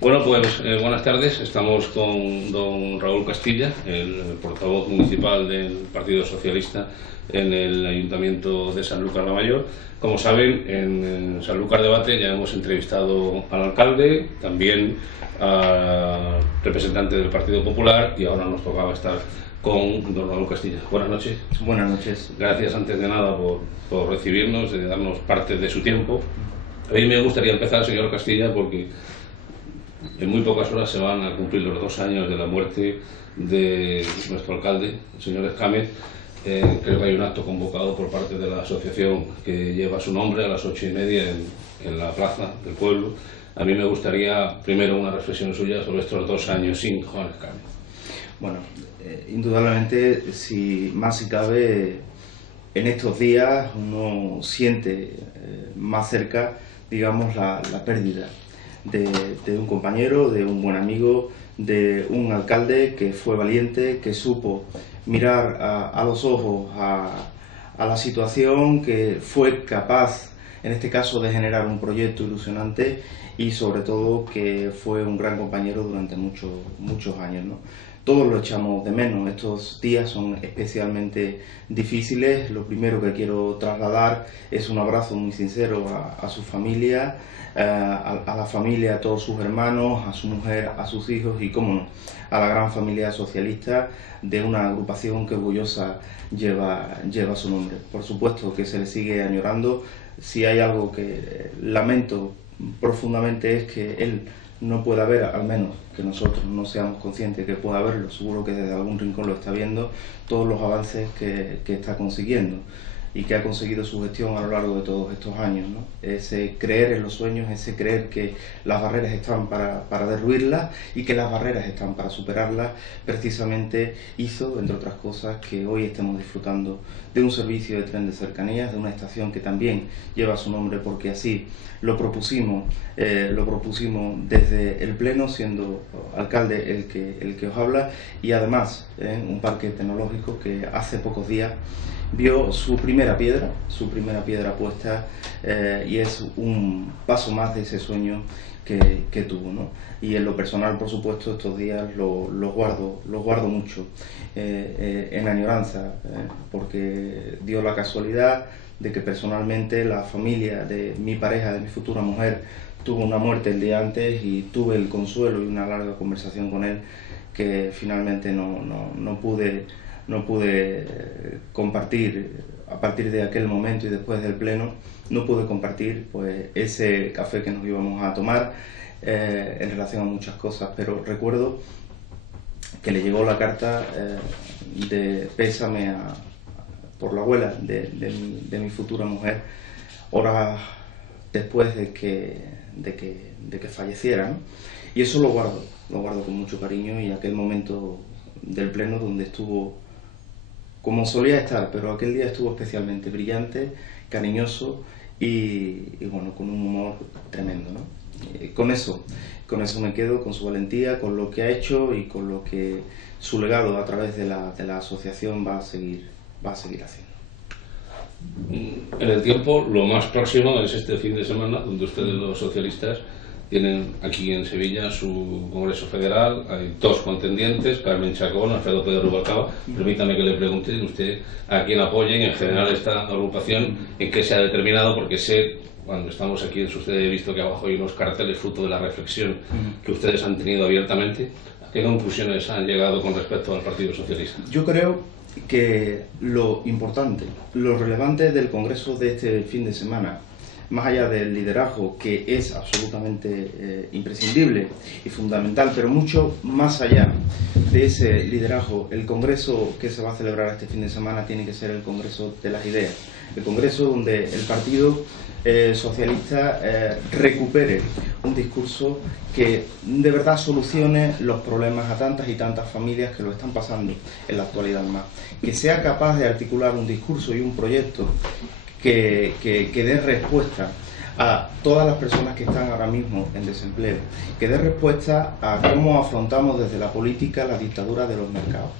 Bueno, pues buenas tardes. Estamos con don Raúl Castilla, el portavoz municipal del Partido Socialista en el Ayuntamiento de Sanlúcar la Mayor. Como saben, en Sanlúcar Debate ya hemos entrevistado al alcalde, también al representante del Partido Popular, y ahora nos tocaba estar con don Raúl Castilla. Buenas noches. Buenas noches. Gracias antes de nada por recibirnos, de darnos parte de su tiempo. A mí me gustaría empezar, señor Castilla, porque en muy pocas horas se van a cumplir los 2 años de la muerte de nuestro alcalde, el señor Escámez. Creo que hay un acto convocado por parte de la asociación que lleva su nombre a las 8:30 en la plaza del pueblo. A mí me gustaría primero una reflexión suya sobre estos 2 años sin Juan Escámez. Bueno, indudablemente, si cabe, en estos días uno siente más cerca, digamos, la pérdida de un compañero, de un buen amigo, de un alcalde que fue valiente, que supo mirar a los ojos a la situación, que fue capaz, en este caso, de generar un proyecto ilusionante y, sobre todo, que fue un gran compañero durante muchos años, ¿no? Todos lo echamos de menos. Estos días son especialmente difíciles. Lo primero que quiero trasladar es un abrazo muy sincero a su familia, a la familia, a todos sus hermanos, a su mujer, a sus hijos y, cómo no, a la gran familia socialista de una agrupación que orgullosa lleva su nombre. Por supuesto que se le sigue añorando. Si hay algo que lamento profundamente es que él no pueda ver, al menos que nosotros no seamos conscientes que pueda verlo, seguro que desde algún rincón lo está viendo, todos los avances que está consiguiendo y que ha conseguido su gestión a lo largo de todos estos años, ¿no? Ese creer en los sueños, ese creer que las barreras están para derruirlas y que las barreras están para superarlas, precisamente hizo, entre otras cosas, que hoy estemos disfrutando de un servicio de tren de cercanías, de una estación que también lleva su nombre, porque así lo propusimos desde el Pleno, siendo alcalde el que os habla, y además un parque tecnológico que hace pocos días vio su primera piedra puesta, y es un paso más de ese sueño que tuvo, ¿no? Y en lo personal, por supuesto, estos días los guardo mucho en añoranza, porque dio la casualidad de que personalmente la familia de mi pareja, de mi futura mujer, tuvo una muerte el día antes, y tuve el consuelo y una larga conversación con él que finalmente no pude compartir. A partir de aquel momento y después del Pleno no pude compartir pues ese café que nos íbamos a tomar en relación a muchas cosas, pero recuerdo que le llegó la carta de pésame por la abuela de mi futura mujer, horas después de que falleciera, ¿no? Y eso lo guardo con mucho cariño, y aquel momento del Pleno donde estuvo como solía estar, pero aquel día estuvo especialmente brillante, cariñoso y bueno, con un humor tremendo, ¿no? Con eso me quedo, con su valentía, con lo que ha hecho y con lo que su legado a través de la asociación va a seguir haciendo. En el tiempo, lo más próximo es este fin de semana, donde ustedes, los socialistas, tienen aquí en Sevilla su Congreso Federal. Hay 2 contendientes, Carmen Chacón, Alfredo Pérez Rubalcaba. Permítame que le pregunte usted a quién apoyen en general esta agrupación, en qué se ha determinado, porque sé, cuando estamos aquí en su sede, he visto que abajo hay unos carteles fruto de la reflexión que ustedes han tenido abiertamente. ¿A qué conclusiones han llegado con respecto al Partido Socialista? Yo creo que lo importante, lo relevante del Congreso de este fin de semana, más allá del liderazgo, que es absolutamente imprescindible y fundamental, pero mucho más allá de ese liderazgo, el Congreso que se va a celebrar este fin de semana tiene que ser el Congreso de las ideas, el Congreso donde el Partido Socialista recupere un discurso que de verdad solucione los problemas a tantas y tantas familias que lo están pasando en la actualidad más, que sea capaz de articular un discurso y un proyecto que dé respuesta a todas las personas que están ahora mismo en desempleo, que dé respuesta a cómo afrontamos desde la política la dictadura de los mercados,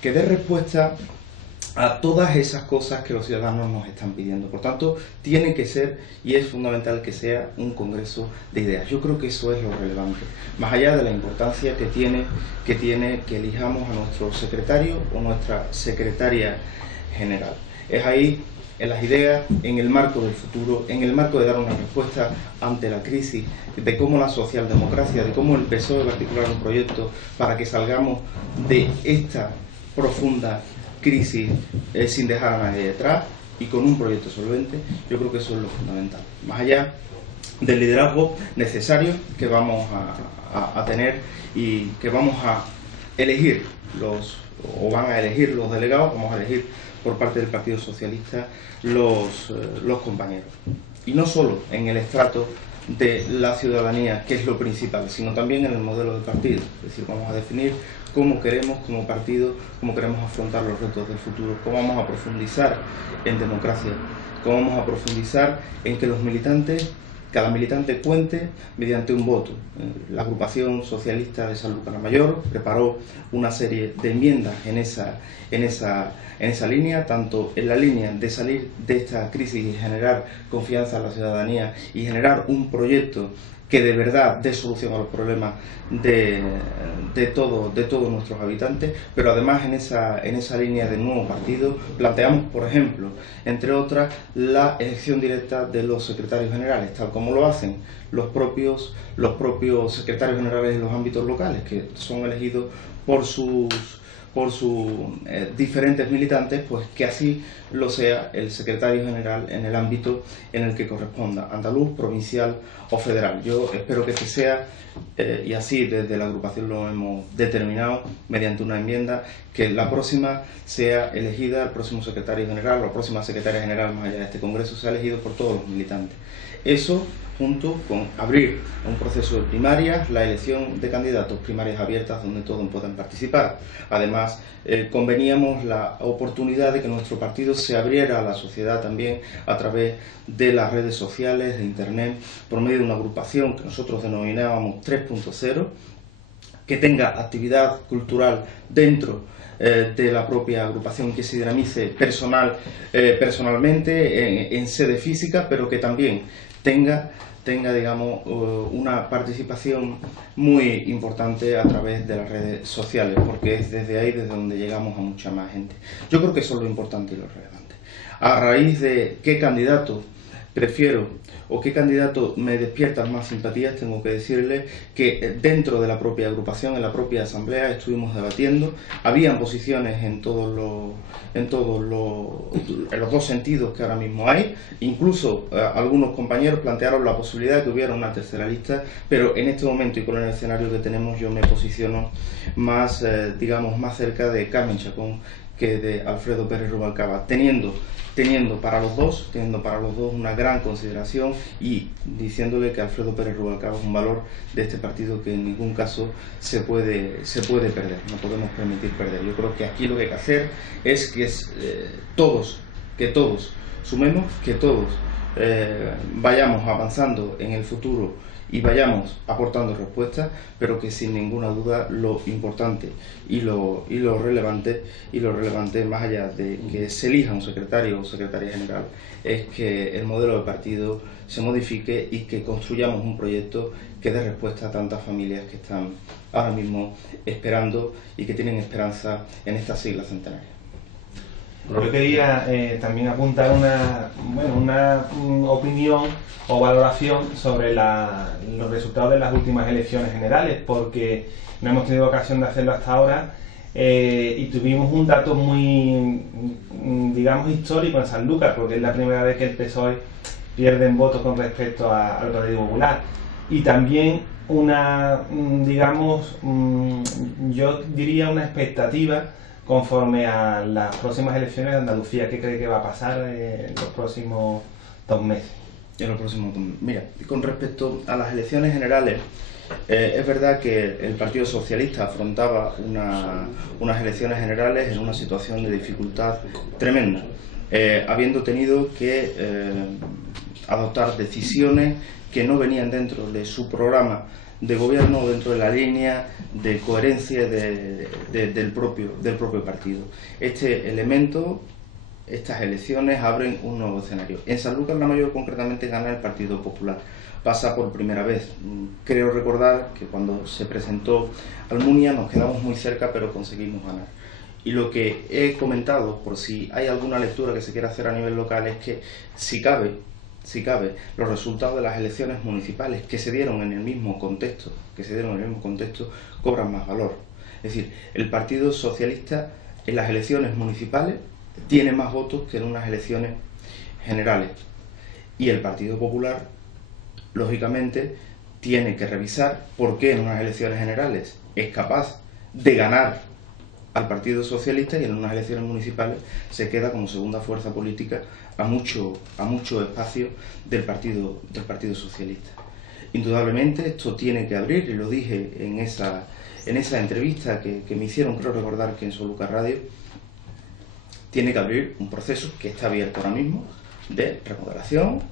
que dé respuesta a todas esas cosas que los ciudadanos nos están pidiendo. Por tanto, tiene que ser, y es fundamental que sea, un congreso de ideas. Yo creo que eso es lo relevante, más allá de la importancia que tiene que elijamos a nuestro secretario o nuestra secretaria general. Es ahí, en las ideas, en el marco del futuro, en el marco de dar una respuesta ante la crisis, de cómo la socialdemocracia, de cómo el PSOE va a articular un proyecto para que salgamos de esta profunda crisis sin dejar a nadie detrás y con un proyecto solvente. Yo creo que eso es lo fundamental, más allá del liderazgo necesario que vamos a tener y que vamos a elegir o van a elegir los delegados, vamos a elegir por parte del Partido Socialista los compañeros, y no solo en el estrato de la ciudadanía, que es lo principal, sino también en el modelo de partido. Es decir, vamos a definir cómo queremos como partido, cómo queremos afrontar los retos del futuro, cómo vamos a profundizar en democracia, cómo vamos a profundizar en que los militantes, cada militante cuente mediante un voto. La agrupación socialista de Sanlúcar la Mayor preparó una serie de enmiendas en esa línea, tanto en la línea de salir de esta crisis y generar confianza en la ciudadanía y generar un proyecto que de verdad dé solución a los problemas de todos nuestros habitantes, pero además en esa línea de nuevo partido planteamos, por ejemplo, entre otras, la elección directa de los secretarios generales, tal como lo hacen los propios secretarios generales de los ámbitos locales, que son elegidos por sus diferentes militantes, pues que así lo sea el secretario general en el ámbito en el que corresponda, andaluz, provincial o federal. Yo espero que este sea, y así desde la agrupación lo hemos determinado mediante una enmienda, que la próxima sea elegida, el próximo secretario general o la próxima secretaria general más allá de este congreso sea elegido por todos los militantes. Eso junto con abrir un proceso de primarias, la elección de candidatos, primarias abiertas donde todos puedan participar. Además, conveníamos la oportunidad de que nuestro partido se abriera a la sociedad también a través de las redes sociales, de internet, por medio de una agrupación que nosotros denominábamos 3.0, que tenga actividad cultural dentro de la propia agrupación, que se dinamice personalmente en sede física, pero que también tenga digamos, una participación muy importante a través de las redes sociales, porque es desde ahí desde donde llegamos a mucha más gente. Yo creo que eso es lo importante y lo relevante. A raíz de qué candidato prefiero o qué candidato me despierta más simpatías, tengo que decirle que dentro de la propia agrupación, en la propia asamblea, estuvimos debatiendo, habían posiciones en los dos sentidos que ahora mismo hay, incluso algunos compañeros plantearon la posibilidad de que hubiera una tercera lista, pero en este momento y con el escenario que tenemos yo me posiciono más, digamos, más cerca de Carmen Chacón que de Alfredo Pérez Rubalcaba, teniendo para los dos una gran consideración y diciéndole que Alfredo Pérez Rubalcaba es un valor de este partido que en ningún caso se puede perder, no podemos permitir perder. Yo creo que aquí lo que hay que hacer es que todos sumemos, que todos vayamos avanzando en el futuro y vayamos aportando respuestas, pero que sin ninguna duda lo importante y lo relevante más allá de que se elija un secretario o secretaria general es que el modelo de partido se modifique y que construyamos un proyecto que dé respuesta a tantas familias que están ahora mismo esperando y que tienen esperanza en esta sigla centenaria. Yo quería también apuntar una opinión o valoración sobre los resultados de las últimas elecciones generales, porque no hemos tenido ocasión de hacerlo hasta ahora y tuvimos un dato muy, digamos, histórico en Sanlúcar, porque es la primera vez que el PSOE pierde en votos con respecto al Partido Popular. Y también digamos, yo diría una expectativa conforme a las próximas elecciones de Andalucía. ¿Qué cree que va a pasar en los próximos 2 meses? Mira, con respecto a las elecciones generales, es verdad que el Partido Socialista afrontaba unas elecciones generales en una situación de dificultad tremenda, habiendo tenido que adoptar decisiones que no venían dentro de su programa de gobierno o dentro de la línea de coherencia del propio partido. Este elemento, estas elecciones abren un nuevo escenario. En Sanlúcar la Mayor concretamente gana el Partido Popular. Pasa por primera vez. Creo recordar que cuando se presentó Almunia nos quedamos muy cerca, pero conseguimos ganar. Y lo que he comentado, por si hay alguna lectura que se quiera hacer a nivel local, es que si cabe, los resultados de las elecciones municipales que se dieron en el mismo contexto, cobran más valor. Es decir, el Partido Socialista en las elecciones municipales tiene más votos que en unas elecciones generales. Y el Partido Popular, lógicamente, tiene que revisar por qué en unas elecciones generales es capaz de ganar al Partido Socialista y en unas elecciones municipales se queda como segunda fuerza política a mucho espacio del Partido Socialista. Indudablemente esto tiene que abrir, y lo dije en esa entrevista que me hicieron, creo recordar que en Sanlúcar Radio, tiene que abrir un proceso que está abierto ahora mismo de remodelación,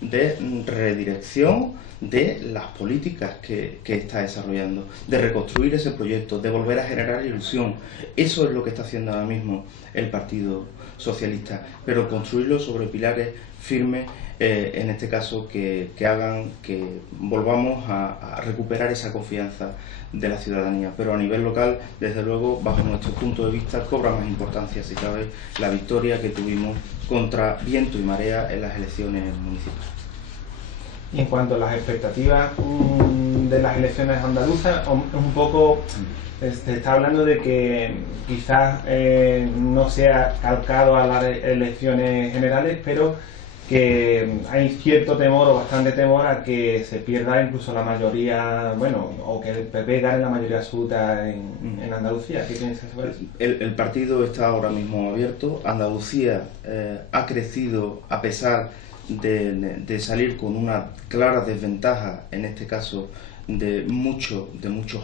de redirección de las políticas que está desarrollando, de reconstruir ese proyecto, de volver a generar ilusión. Eso es lo que está haciendo ahora mismo el Partido Socialista, pero construirlo sobre pilares firmes, en este caso que hagan que volvamos a recuperar esa confianza de la ciudadanía. Pero a nivel local, desde luego, bajo nuestro punto de vista, cobra más importancia, si cabe, la victoria que tuvimos contra viento y marea en las elecciones municipales. Y en cuanto a las expectativas de las elecciones andaluzas, un poco se está hablando de que quizás no sea calcado a las elecciones generales, pero que hay cierto temor o bastante temor a que se pierda incluso la mayoría, bueno, o que el PP gane la mayoría absoluta en Andalucía. ¿Qué piensas sobre eso? El partido está ahora mismo abierto. Andalucía ha crecido a pesar de salir con una clara desventaja, en este caso de muchos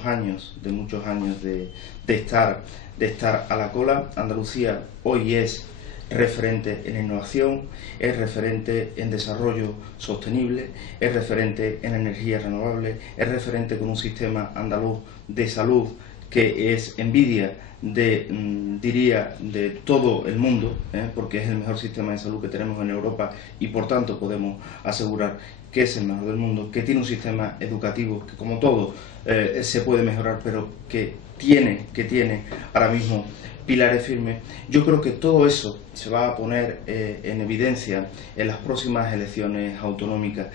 años de estar a la cola. Andalucía hoy es referente en innovación, es referente en desarrollo sostenible, es referente en energías renovables, es referente con un sistema andaluz de salud que es envidia diría, de todo el mundo, porque es el mejor sistema de salud que tenemos en Europa y por tanto podemos asegurar que es el mejor del mundo, que tiene un sistema educativo que, como todo, se puede mejorar, pero que tiene ahora mismo pilares firmes. Yo creo que todo eso se va a poner en evidencia en las próximas elecciones autonómicas.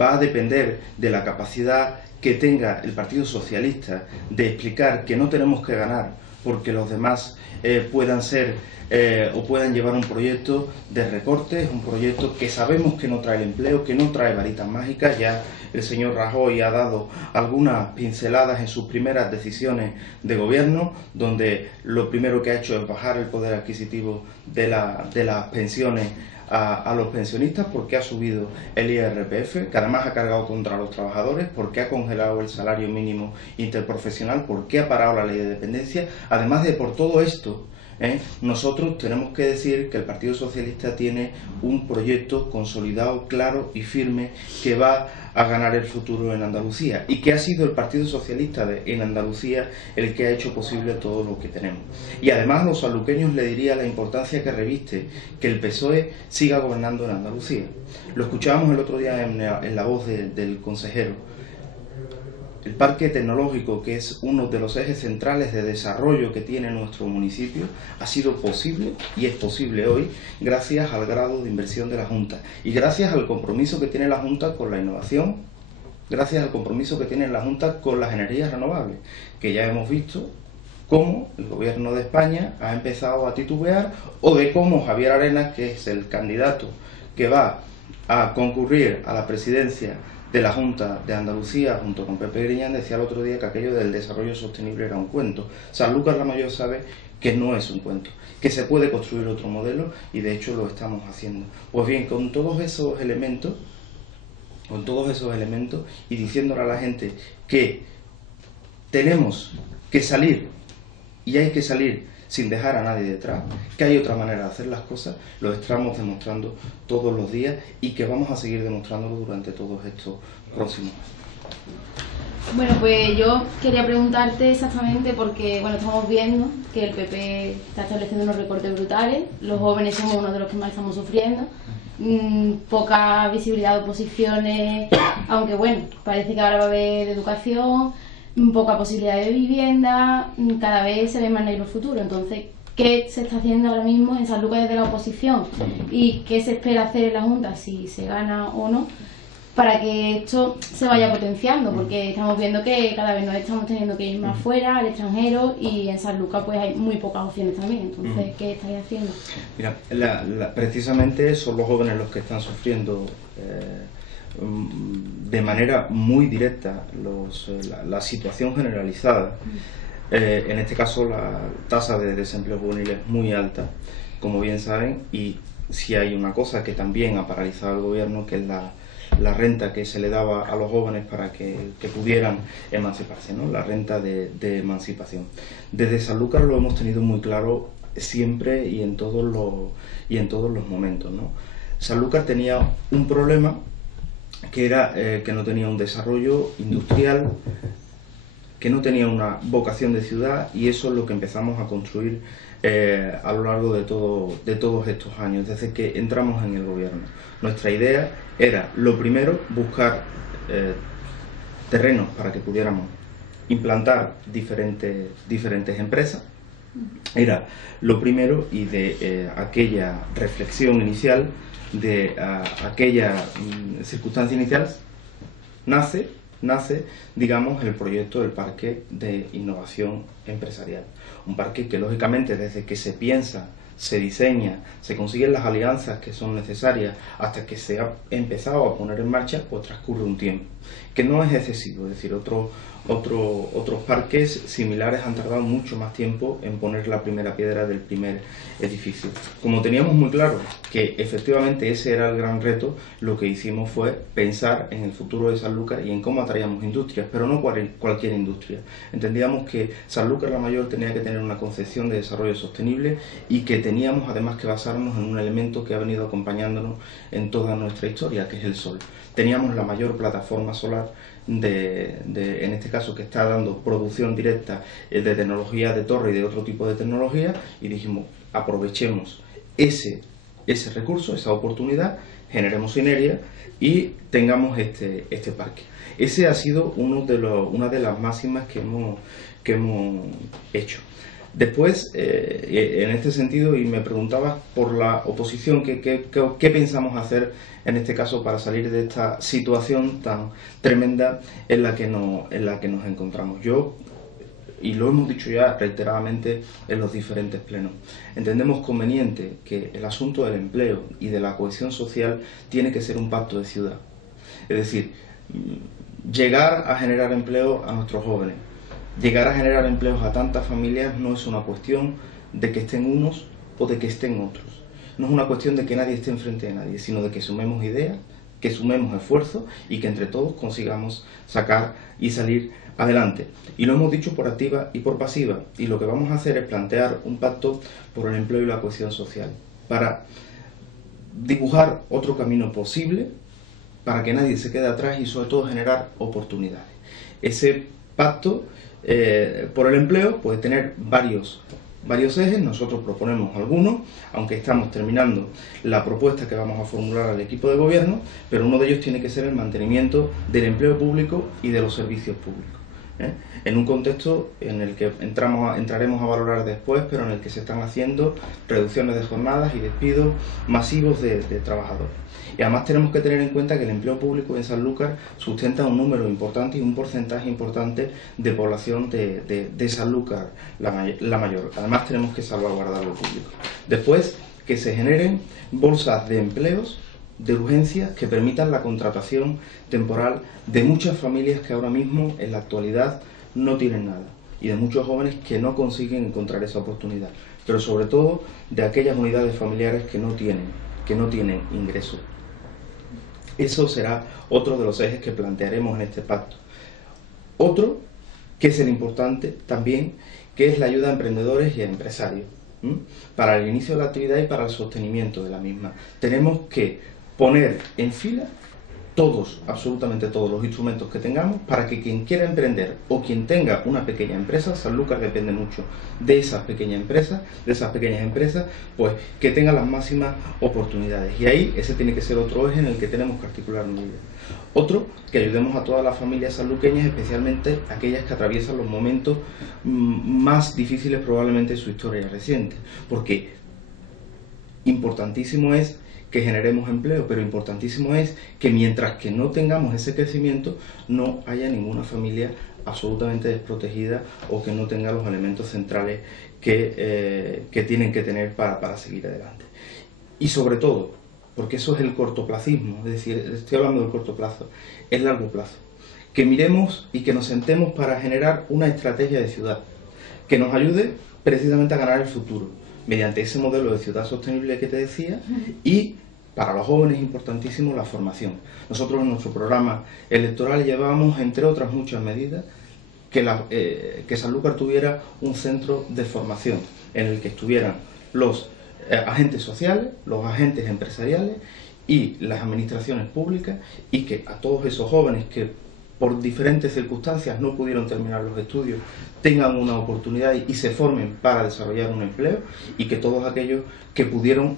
Va a depender de la capacidad que tenga el Partido Socialista de explicar que no tenemos que ganar porque los demás puedan ser o puedan llevar un proyecto de recortes, un proyecto que sabemos que no trae el empleo, que no trae varitas mágicas. Ya el señor Rajoy ha dado algunas pinceladas en sus primeras decisiones de gobierno, donde lo primero que ha hecho es bajar el poder adquisitivo de las pensiones a los pensionistas, porque ha subido el IRPF, que además ha cargado contra los trabajadores, porque ha congelado el salario mínimo interprofesional, porque ha parado la ley de dependencia. Además de por todo esto, nosotros tenemos que decir que el Partido Socialista tiene un proyecto consolidado, claro y firme, que va a ganar el futuro en Andalucía, y que ha sido el Partido Socialista en Andalucía el que ha hecho posible todo lo que tenemos. Y además a los sanluqueños le diría la importancia que reviste que el PSOE siga gobernando en Andalucía. Lo escuchábamos el otro día en la voz del consejero. El parque tecnológico, que es uno de los ejes centrales de desarrollo que tiene nuestro municipio, ha sido posible y es posible hoy gracias al grado de inversión de la Junta y gracias al compromiso que tiene la Junta con la innovación, gracias al compromiso que tiene la Junta con las energías renovables, que ya hemos visto cómo el Gobierno de España ha empezado a titubear, o de cómo Javier Arenas, que es el candidato que va a concurrir a la presidencia de la Junta de Andalucía junto con Pepe Griñán, decía el otro día que aquello del desarrollo sostenible era un cuento. Sanlúcar la Mayor sabe que no es un cuento, que se puede construir otro modelo, y de hecho lo estamos haciendo. Pues bien, con todos esos elementos y diciéndole a la gente que tenemos que salir, y hay que salir sin dejar a nadie detrás, que hay otra manera de hacer las cosas, lo estamos demostrando todos los días y que vamos a seguir demostrándolo durante todos estos próximos años. Bueno, pues yo quería preguntarte exactamente porque, bueno, estamos viendo que el PP está estableciendo unos recortes brutales, los jóvenes somos uno de los que más estamos sufriendo, poca visibilidad de oposiciones, aunque bueno, parece que ahora va a haber educación, poca posibilidad de vivienda, cada vez se ve más negro el futuro. Entonces, ¿qué se está haciendo ahora mismo en Sanlúcar desde la oposición? ¿Y qué se espera hacer en la Junta, si se gana o no, para que esto se vaya potenciando? Porque estamos viendo que cada vez nos estamos teniendo que ir más fuera, al extranjero, y en Sanlúcar pues hay muy pocas opciones también. Entonces, ¿qué estáis haciendo? Mira, precisamente son los jóvenes los que están sufriendo de manera muy directa la situación generalizada. En este caso la tasa de desempleo juvenil es muy alta, como bien saben, y si hay una cosa que también ha paralizado al gobierno, que es la renta que se le daba a los jóvenes para que pudieran emanciparse, ¿no? La renta de emancipación. Desde Sanlúcar lo hemos tenido muy claro siempre y en todos los momentos, ¿no? Sanlúcar tenía un problema que era que no tenía un desarrollo industrial, que no tenía una vocación de ciudad, y eso es lo que empezamos a construir a lo largo de todos estos años, desde que entramos en el gobierno. Nuestra idea era, lo primero, buscar terrenos para que pudiéramos implantar diferentes empresas. Era lo primero, y de aquella reflexión inicial, de aquella circunstancia inicial, nace, digamos, el proyecto del Parque de Innovación Empresarial. Un parque que, lógicamente, desde que se piensa, se diseña, se consiguen las alianzas que son necesarias, hasta que se ha empezado a poner en marcha, pues transcurre un tiempo, que no es excesivo. Es decir, otros parques similares han tardado mucho más tiempo en poner la primera piedra del primer edificio. Como teníamos muy claro que efectivamente ese era el gran reto, lo que hicimos fue pensar en el futuro de Sanlúcar y en cómo atraíamos industrias, pero no cualquier industria. Entendíamos que Sanlúcar la Mayor tenía que tener una concepción de desarrollo sostenible, y que teníamos además que basarnos en un elemento que ha venido acompañándonos en toda nuestra historia, que es el sol. Teníamos la mayor plataforma solar en este caso, que está dando producción directa de tecnología de torre y de otro tipo de tecnología, y dijimos, aprovechemos ese recurso, esa oportunidad, generemos sinergia y tengamos este parque. Ese ha sido una de las máximas que hemos hecho. Después, en este sentido, y me preguntabas por la oposición, ¿qué pensamos hacer en este caso para salir de esta situación tan tremenda en la que nos encontramos? Yo, y lo hemos dicho ya reiteradamente en los diferentes plenos, entendemos conveniente que el asunto del empleo y de la cohesión social tiene que ser un pacto de ciudad. Es decir, llegar a generar empleo a nuestros jóvenes, llegar a generar empleos a tantas familias, no es una cuestión de que estén unos o de que estén otros. No es una cuestión de que nadie esté enfrente de nadie, sino de que sumemos ideas, que sumemos esfuerzos y que entre todos consigamos sacar y salir adelante. Y lo hemos dicho por activa y por pasiva. Y lo que vamos a hacer es plantear un pacto por el empleo y la cohesión social, para dibujar otro camino posible, para que nadie se quede atrás y sobre todo generar oportunidades. Ese pacto por el empleo puede tener varios ejes. Nosotros proponemos algunos, aunque estamos terminando la propuesta que vamos a formular al equipo de gobierno, pero uno de ellos tiene que ser el mantenimiento del empleo público y de los servicios públicos, en un contexto en el que entraremos a valorar después, pero en el que se están haciendo reducciones de jornadas y despidos masivos de trabajadores. Y además tenemos que tener en cuenta que el empleo público en Sanlúcar sustenta un número importante y un porcentaje importante de población de Sanlúcar la Mayor. Además tenemos que salvaguardar lo público. Después, que se generen bolsas de empleos de urgencia que permitan la contratación temporal de muchas familias que ahora mismo en la actualidad no tienen nada, y de muchos jóvenes que no consiguen encontrar esa oportunidad, pero sobre todo de aquellas unidades familiares que no tienen ingresos. Eso será otro de los ejes que plantearemos en este pacto. Otro, que es el importante también, que es la ayuda a emprendedores y a empresarios, para el inicio de la actividad y para el sostenimiento de la misma. Tenemos que poner en fila todos, absolutamente todos los instrumentos que tengamos para que quien quiera emprender o quien tenga una pequeña empresa, Sanlúcar depende mucho de esas pequeñas empresas, pues que tenga las máximas oportunidades. Y ahí ese tiene que ser otro eje en el que tenemos que articular medidas. Otro, que ayudemos a todas las familias sanluqueñas, especialmente aquellas que atraviesan los momentos más difíciles probablemente en su historia reciente, porque importantísimo es que generemos empleo, pero importantísimo es que mientras que no tengamos ese crecimiento no haya ninguna familia absolutamente desprotegida o que no tenga los elementos centrales que tienen que tener para seguir adelante. Y sobre todo, porque eso es el cortoplacismo, es decir, estoy hablando del corto plazo, el largo plazo, que miremos y que nos sentemos para generar una estrategia de ciudad que nos ayude precisamente a ganar el futuro, mediante ese modelo de ciudad sostenible que te decía, y para los jóvenes importantísimo la formación. Nosotros en nuestro programa electoral llevábamos, entre otras muchas medidas, que Sanlúcar tuviera un centro de formación en el que estuvieran los agentes sociales, los agentes empresariales y las administraciones públicas, y que a todos esos jóvenes que por diferentes circunstancias no pudieron terminar los estudios tengan una oportunidad y se formen para desarrollar un empleo, y que todos aquellos que pudieron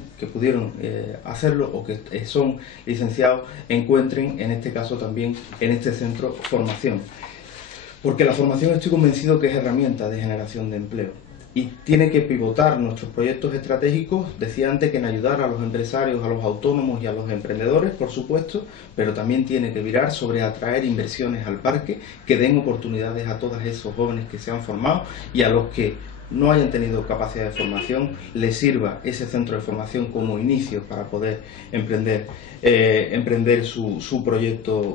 hacerlo o que son licenciados encuentren en este caso también en este centro formación. Porque la formación estoy convencido que es herramienta de generación de empleo. Y tiene que pivotar nuestros proyectos estratégicos, decía antes, que en ayudar a los empresarios, a los autónomos y a los emprendedores, por supuesto, pero también tiene que virar sobre atraer inversiones al parque que den oportunidades a todos esos jóvenes que se han formado, y a los que no hayan tenido capacidad de formación les sirva ese centro de formación como inicio para poder emprender su proyecto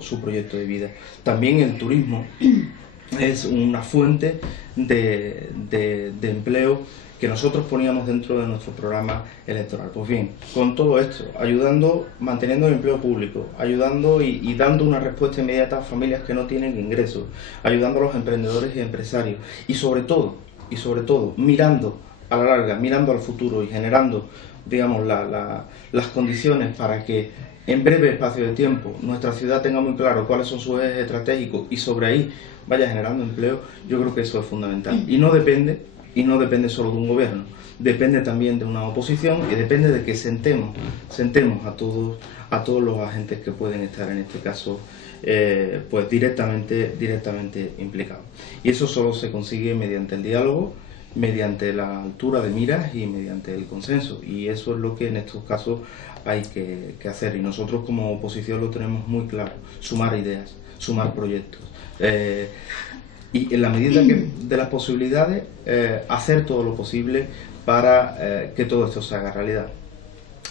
de vida. También el turismo es una fuente de empleo que nosotros poníamos dentro de nuestro programa electoral. Pues bien, con todo esto, ayudando, manteniendo el empleo público, ayudando y dando una respuesta inmediata a familias que no tienen ingresos, ayudando a los emprendedores y empresarios, y sobre todo, mirando a la larga, mirando al futuro y generando, digamos, las condiciones para que en breve espacio de tiempo nuestra ciudad tenga muy claro cuáles son sus ejes estratégicos y sobre ahí vaya generando empleo. Yo creo que eso es fundamental. Y no depende solo de un gobierno, depende también de una oposición, y depende de que sentemos a todos los agentes que pueden estar en este caso pues directamente implicados. Y eso solo se consigue mediante el diálogo, mediante la altura de miras y mediante el consenso, y eso es lo que en estos casos hay que hacer, y nosotros como oposición lo tenemos muy claro: sumar ideas, sumar proyectos, y en la medida de las posibilidades hacer todo lo posible para que todo esto se haga realidad.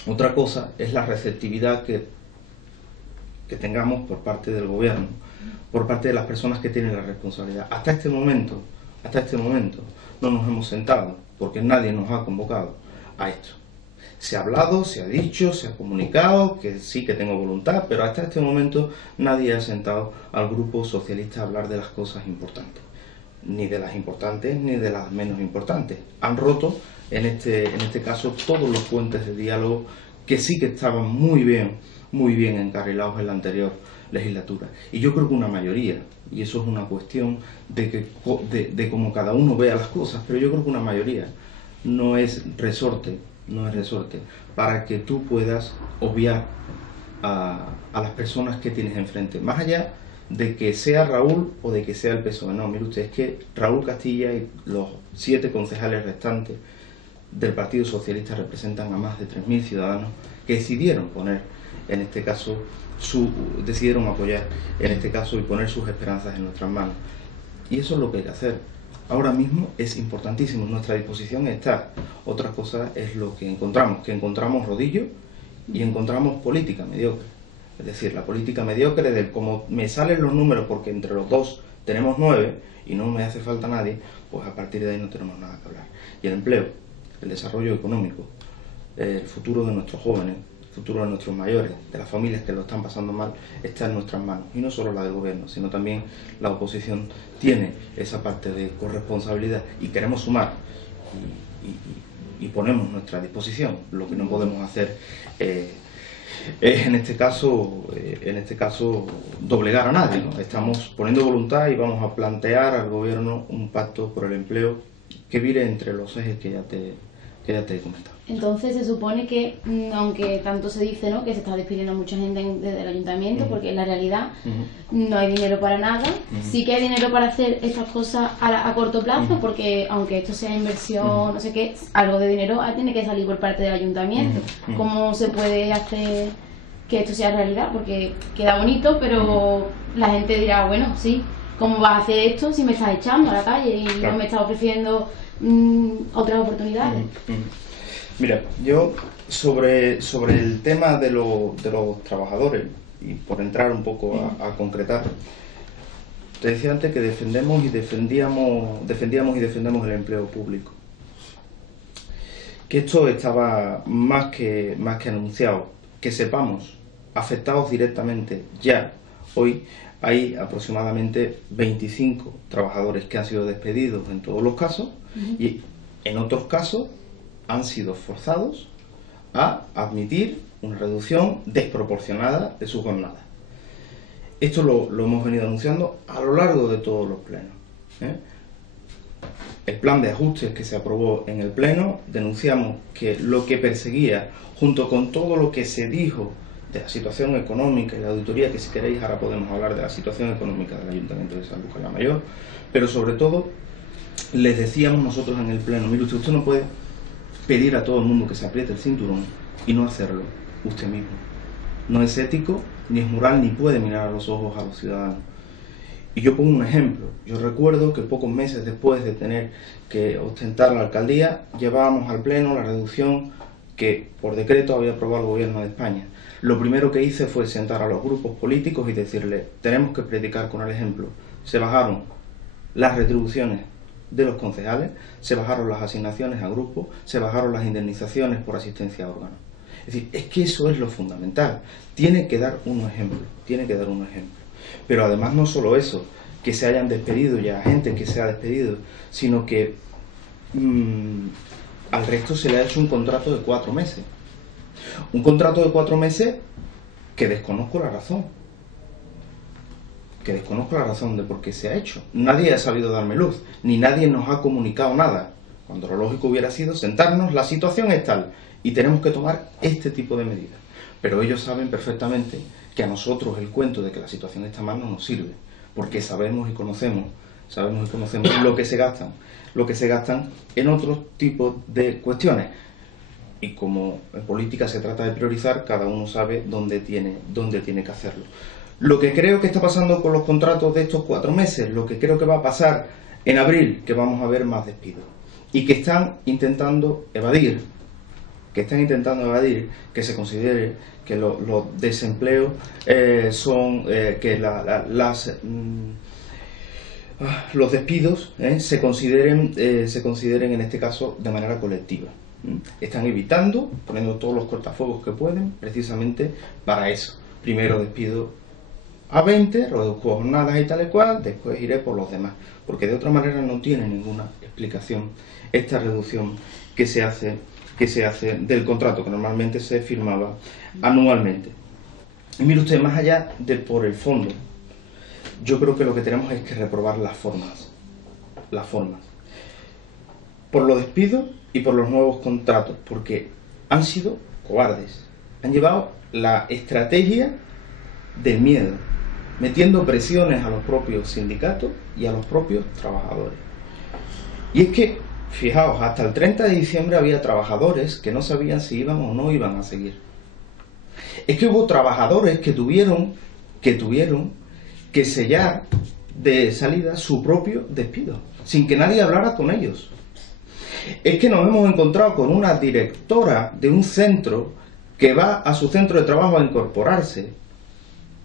Otra cosa es la receptividad que tengamos por parte del gobierno, por parte de las personas que tienen la responsabilidad. Hasta este momento no nos hemos sentado, porque nadie nos ha convocado a esto. Se ha hablado, se ha dicho, se ha comunicado que sí, que tengo voluntad, pero hasta este momento nadie ha sentado al grupo socialista a hablar de las cosas importantes, ni de las importantes ni de las menos importantes. Han roto en este caso todos los puentes de diálogo que sí que estaban muy bien encarrilados en la anterior legislatura. Y yo creo que una mayoría, y eso es una cuestión de cómo cada uno vea las cosas, pero yo creo que una mayoría no es resorte para que tú puedas obviar a las personas que tienes enfrente, más allá de que sea Raúl o de que sea el PSOE. No, mire usted, es que Raúl Castilla y los 7 concejales restantes del Partido Socialista representan a más de 3.000 ciudadanos que decidieron poner, en este caso, decidieron apoyar en este caso y poner sus esperanzas en nuestras manos. Y eso es lo que hay que hacer. Ahora mismo es importantísimo, nuestra disposición está. Otra cosa es lo que encontramos rodillo y encontramos política mediocre. Es decir, la política mediocre de como me salen los números porque entre los dos tenemos 9 y no me hace falta nadie, pues a partir de ahí no tenemos nada que hablar. Y el empleo, el desarrollo económico, el futuro de nuestros jóvenes, el futuro de nuestros mayores, de las familias que lo están pasando mal, está en nuestras manos. Y no solo la del gobierno, sino también la oposición tiene esa parte de corresponsabilidad y queremos sumar y ponemos nuestra disposición. Lo que no podemos hacer es en este caso doblegar a nadie, ¿no? Estamos poniendo voluntad y vamos a plantear al gobierno un pacto por el empleo que vire entre los ejes que ya te he comentado. Entonces se supone que, aunque tanto se dice, ¿no?, que se está despidiendo a mucha gente desde el ayuntamiento, porque en la realidad no hay dinero para nada. Sí que hay dinero para hacer estas cosas a corto plazo, porque aunque esto sea inversión, no sé qué, algo de dinero tiene que salir por parte del ayuntamiento. ¿Cómo se puede hacer que esto sea realidad? Porque queda bonito, pero la gente dirá, bueno, sí, ¿cómo vas a hacer esto si me estás echando a la calle y no me estás ofreciendo otras oportunidades? Mira, yo sobre el tema de los trabajadores, y por entrar un poco a concretar, te decía antes que defendemos y defendemos el empleo público. Que esto estaba más que anunciado. Que sepamos, afectados directamente ya, hoy hay aproximadamente 25 trabajadores que han sido despedidos en todos los casos, y en otros casos han sido forzados a admitir una reducción desproporcionada de su jornada. Esto lo hemos venido anunciando a lo largo de todos los plenos. El plan de ajustes que se aprobó en el pleno, denunciamos que lo que perseguía, junto con todo lo que se dijo de la situación económica y la auditoría, que si queréis ahora podemos hablar de la situación económica del Ayuntamiento de San Lucas la Mayor, pero sobre todo les decíamos nosotros en el pleno, mire usted no puede pedir a todo el mundo que se apriete el cinturón y no hacerlo usted mismo. No es ético, ni es moral, ni puede mirar a los ojos a los ciudadanos. Y yo pongo un ejemplo. Yo recuerdo que pocos meses después de tener que ostentar la alcaldía, llevábamos al pleno la reducción que por decreto había aprobado el gobierno de España. Lo primero que hice fue sentar a los grupos políticos y decirles, tenemos que predicar con el ejemplo. Se bajaron las retribuciones de los concejales, se bajaron las asignaciones a grupos, se bajaron las indemnizaciones por asistencia a órganos. Es decir, es que eso es lo fundamental. Tiene que dar un ejemplo, Pero además no solo eso, que se hayan despedido ya gente que se ha despedido, sino que al resto se le ha hecho un contrato de 4 meses. Un contrato de 4 meses que desconozco la razón. De por qué se ha hecho. Nadie ha sabido darme luz, ni nadie nos ha comunicado nada. Cuando lo lógico hubiera sido sentarnos, la situación es tal, y tenemos que tomar este tipo de medidas. Pero ellos saben perfectamente que a nosotros el cuento de que la situación está mal no nos sirve, porque sabemos y conocemos lo que se gastan en otros tipos de cuestiones. Y como en política se trata de priorizar, cada uno sabe dónde tiene que hacerlo. Lo que creo que está pasando con los contratos de estos 4 meses, lo que creo que va a pasar en abril, que vamos a ver más despidos, y que están intentando evadir, que se considere que los desempleos los despidos se consideren en este caso de manera colectiva. Están evitando, poniendo todos los cortafuegos que pueden, precisamente para eso. Primero despido a 20, reduzco jornadas y tal y cual, después iré por los demás, porque de otra manera no tiene ninguna explicación esta reducción que se hace del contrato, que normalmente se firmaba anualmente. Y mire usted, más allá de por el fondo, yo creo que lo que tenemos es que reprobar las formas, por los despidos y por los nuevos contratos, porque han sido cobardes, han llevado la estrategia del miedo, metiendo presiones a los propios sindicatos y a los propios trabajadores. Y es que, fijaos, hasta el 30 de diciembre había trabajadores que no sabían si iban o no iban a seguir. Es que hubo trabajadores que tuvieron que sellar de salida su propio despido, sin que nadie hablara con ellos. Es que nos hemos encontrado con una directora de un centro que va a su centro de trabajo a incorporarse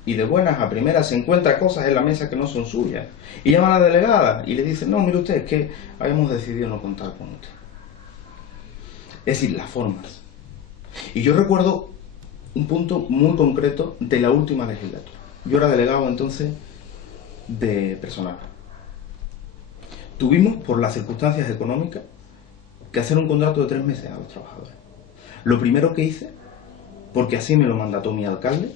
y de buenas a primeras se encuentra cosas en la mesa que no son suyas y llama a la delegada y le dice, no, mire usted, es que habíamos decidido no contar con usted. Es decir, las formas. Y yo recuerdo un punto muy concreto de la última legislatura. Yo era delegado entonces de personal. Tuvimos, por las circunstancias económicas, que hacer un contrato de 3 meses a los trabajadores. Lo primero que hice porque así me lo mandató mi alcalde,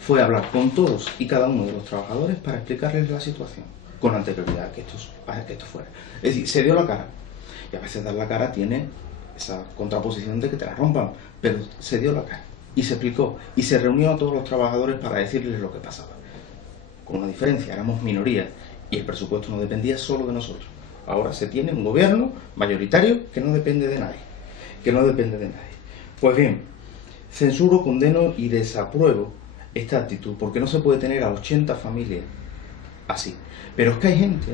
fue hablar con todos y cada uno de los trabajadores para explicarles la situación, con anterioridad que esto fuera. Es decir, se dio la cara, y a veces dar la cara tiene esa contraposición de que te la rompan, pero se dio la cara, y se explicó, y se reunió a todos los trabajadores para decirles lo que pasaba. Con una diferencia, éramos minoría, y el presupuesto no dependía solo de nosotros. Ahora se tiene un gobierno mayoritario que no depende de nadie, Pues bien, censuro, condeno y desapruebo esta actitud, porque no se puede tener a 80 familias así. Pero es que hay gente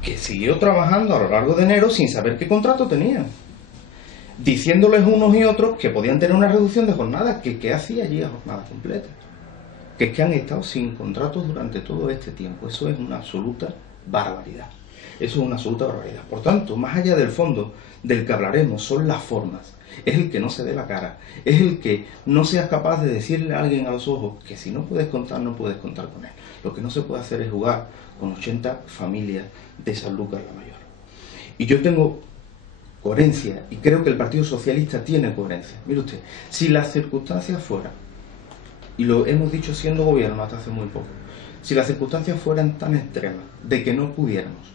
que siguió trabajando a lo largo de enero sin saber qué contrato tenían, diciéndoles unos y otros que podían tener una reducción de jornada, que hacía allí a jornada completa, que es que han estado sin contratos durante todo este tiempo. Eso es una absoluta barbaridad. Eso es una absoluta barbaridad. Por tanto, más allá del fondo del que hablaremos, son las formas. Es el que no se dé la cara, es el que no seas capaz de decirle a alguien a los ojos que si no puedes contar, no puedes contar con él. Lo que no se puede hacer es jugar con 80 familias de Sanlúcar la Mayor. Y yo tengo coherencia, y creo que el Partido Socialista tiene coherencia. Mire usted, si las circunstancias fueran, y lo hemos dicho siendo gobierno hasta hace muy poco, si las circunstancias fueran tan extremas de que no pudiéramos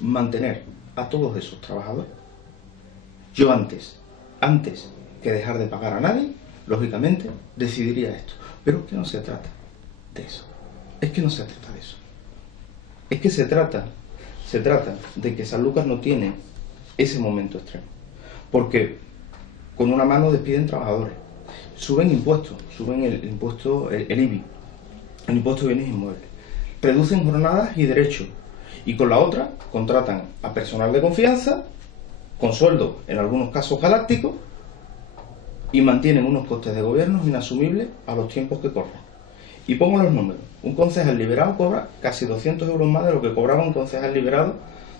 mantener a todos esos trabajadores, yo antes que dejar de pagar a nadie, lógicamente, decidiría esto. Pero es que no se trata de eso. Es que no se trata de eso. Es que se trata de que Sanlúcar no tiene ese momento extremo. Porque con una mano despiden trabajadores, suben impuestos, suben el impuesto, el IBI, el impuesto de bienes inmuebles, reducen jornadas y derechos, y con la otra contratan a personal de confianza, con sueldo en algunos casos galácticos, y mantienen unos costes de gobierno inasumibles a los tiempos que corren. Y pongo los números. Un concejal liberado cobra casi 200 euros más de lo que cobraba un concejal liberado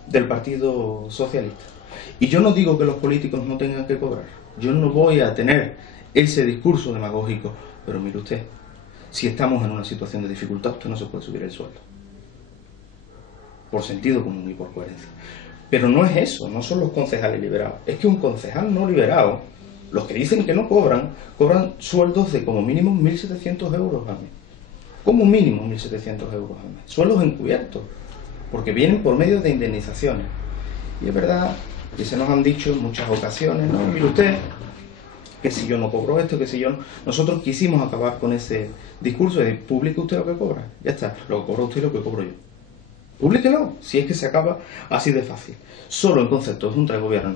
del Partido Socialista. Y yo no digo que los políticos no tengan que cobrar. Yo no voy a tener ese discurso demagógico. Pero mire usted, si estamos en una situación de dificultad, usted no se puede subir el sueldo. Por sentido común y por coherencia. Pero no es eso, no son los concejales liberados. Es que un concejal no liberado, los que dicen que no cobran sueldos de como mínimo 1.700 euros al mes. Como mínimo 1.700 euros al mes. Sueldos encubiertos, porque vienen por medio de indemnizaciones. Y es verdad que se nos han dicho en muchas ocasiones, no, mire usted, que si yo no cobro esto, que si yo no... Nosotros quisimos acabar con ese discurso de publique usted lo que cobra. Ya está, lo que cobra usted y lo que cobro yo. Publíquelo, si es que se acaba así de fácil. Solo en concepto de Junta de Gobierno,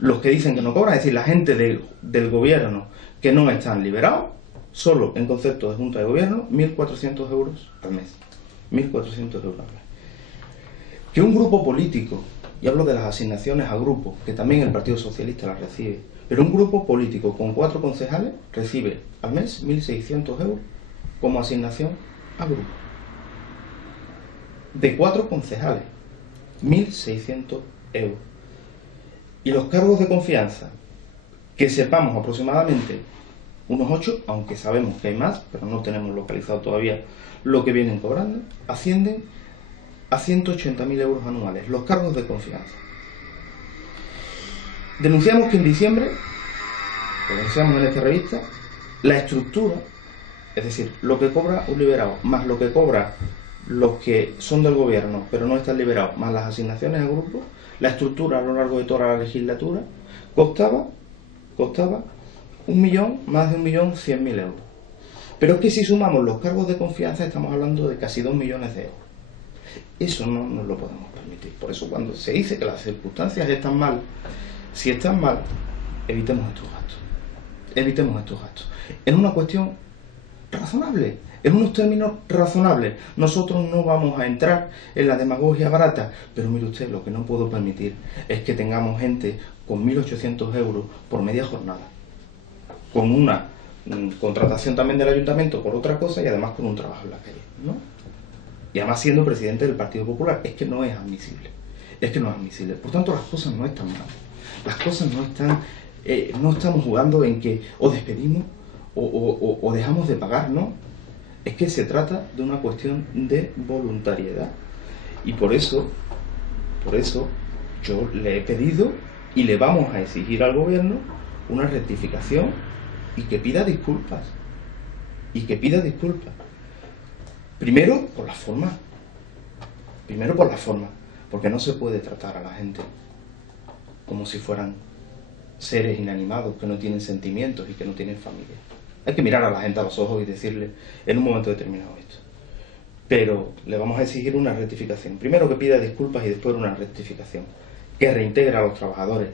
los que dicen que no cobran, es decir, la gente del gobierno que no están liberados, solo en concepto de Junta de Gobierno, 1.400 euros al mes. 1.400 euros al mes. Que un grupo político, y hablo de las asignaciones a grupos, que también el Partido Socialista las recibe, pero un grupo político con 4 concejales recibe al mes 1.600 euros como asignación a grupo. De 4 concejales, 1.600 euros. Y los cargos de confianza, que sepamos aproximadamente unos 8, aunque sabemos que hay más, pero no tenemos localizado todavía lo que vienen cobrando, ascienden a 180.000 euros anuales, los cargos de confianza. Denunciamos que en diciembre, lo denunciamos en esta revista, la estructura, es decir, lo que cobra un liberado, más lo que cobra los que son del gobierno pero no están liberados, más las asignaciones a grupos, la estructura a lo largo de toda la legislatura costaba más de 1.100.000 euros. Pero es que si sumamos los cargos de confianza estamos hablando de casi 2 millones de euros. Eso no nos lo podemos permitir. Por eso cuando se dice que las circunstancias están mal, si están mal, evitemos estos gastos. Evitemos estos gastos. En una cuestión razonable, en unos términos razonables. Nosotros no vamos a entrar en la demagogia barata, pero mire usted, lo que no puedo permitir es que tengamos gente con 1.800 euros por media jornada, con una contratación también del ayuntamiento por otra cosa y además con un trabajo en la calle, ¿no? Y además siendo presidente del Partido Popular. Es que no es admisible. Es que no es admisible. Por tanto, las cosas no están mal. Las cosas no están... no estamos jugando en que o despedimos o dejamos de pagar, ¿no? Es que se trata de una cuestión de voluntariedad. Y por eso yo le he pedido y le vamos a exigir al gobierno una rectificación y que pida disculpas. Y que pida disculpas. Primero, por la forma. Primero, por la forma. Porque no se puede tratar a la gente como si fueran seres inanimados, que no tienen sentimientos y que no tienen familia. Hay que mirar a la gente a los ojos y decirle en un momento determinado esto. Pero le vamos a exigir una rectificación. Primero que pida disculpas y después una rectificación. Que reintegre a los trabajadores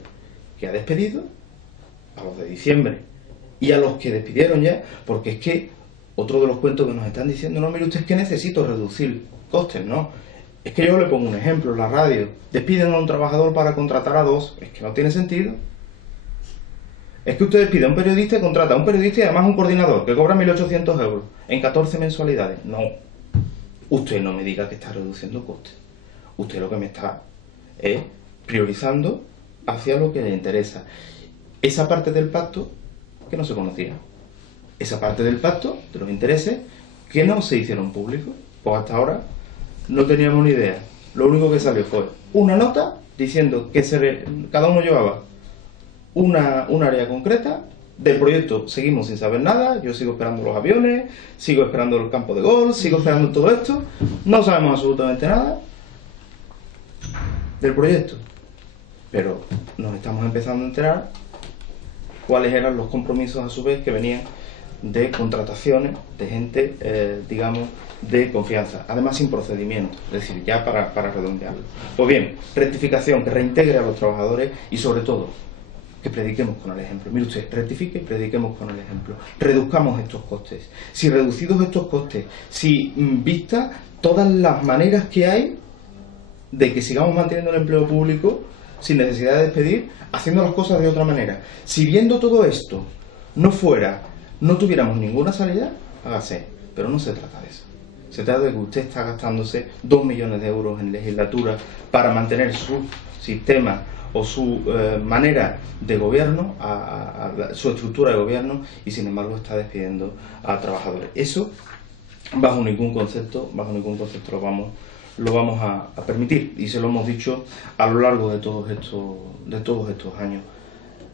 que ha despedido, a los de diciembre y a los que despidieron ya, porque es que otro de los cuentos que nos están diciendo, no, mire usted, es que necesito reducir costes, ¿no? Es que yo le pongo un ejemplo, la radio, despiden a un trabajador para contratar a dos, es que no tiene sentido. Es que usted despide a un periodista y contrata a un periodista y además un coordinador que cobra 1.800 euros en 14 mensualidades. No, usted no me diga que está reduciendo costes. Usted lo que me está es priorizando hacia lo que le interesa. Esa parte del pacto que no se conocía. Esa parte del pacto, de los intereses, que no se hicieron públicos. Pues hasta ahora no teníamos ni idea. Lo único que salió fue una nota diciendo que cada uno llevaba un área concreta del proyecto. Seguimos sin saber nada. Yo sigo esperando los aviones, sigo esperando el campo de golf, sigo esperando todo esto. No sabemos absolutamente nada del proyecto. Pero nos estamos empezando a enterar cuáles eran los compromisos a su vez que venían de contrataciones de gente, digamos, de confianza, además sin procedimiento, es decir, ya para redondearlo. Pues bien, rectificación, que reintegre a los trabajadores y sobre todo, que prediquemos con el ejemplo. Mire usted, rectifique y prediquemos con el ejemplo. Reduzcamos estos costes. Si reducidos estos costes, si vista todas las maneras que hay de que sigamos manteniendo el empleo público sin necesidad de despedir, haciendo las cosas de otra manera. Si viendo todo esto no tuviéramos ninguna salida, hágase. Pero no se trata de eso. Se trata de que usted está gastándose 2 millones de euros en legislatura para mantener su sistema o su manera de gobierno, su estructura de gobierno, y sin embargo está despidiendo a trabajadores. Eso, bajo ningún concepto lo vamos a permitir, y se lo hemos dicho a lo largo de todos estos años,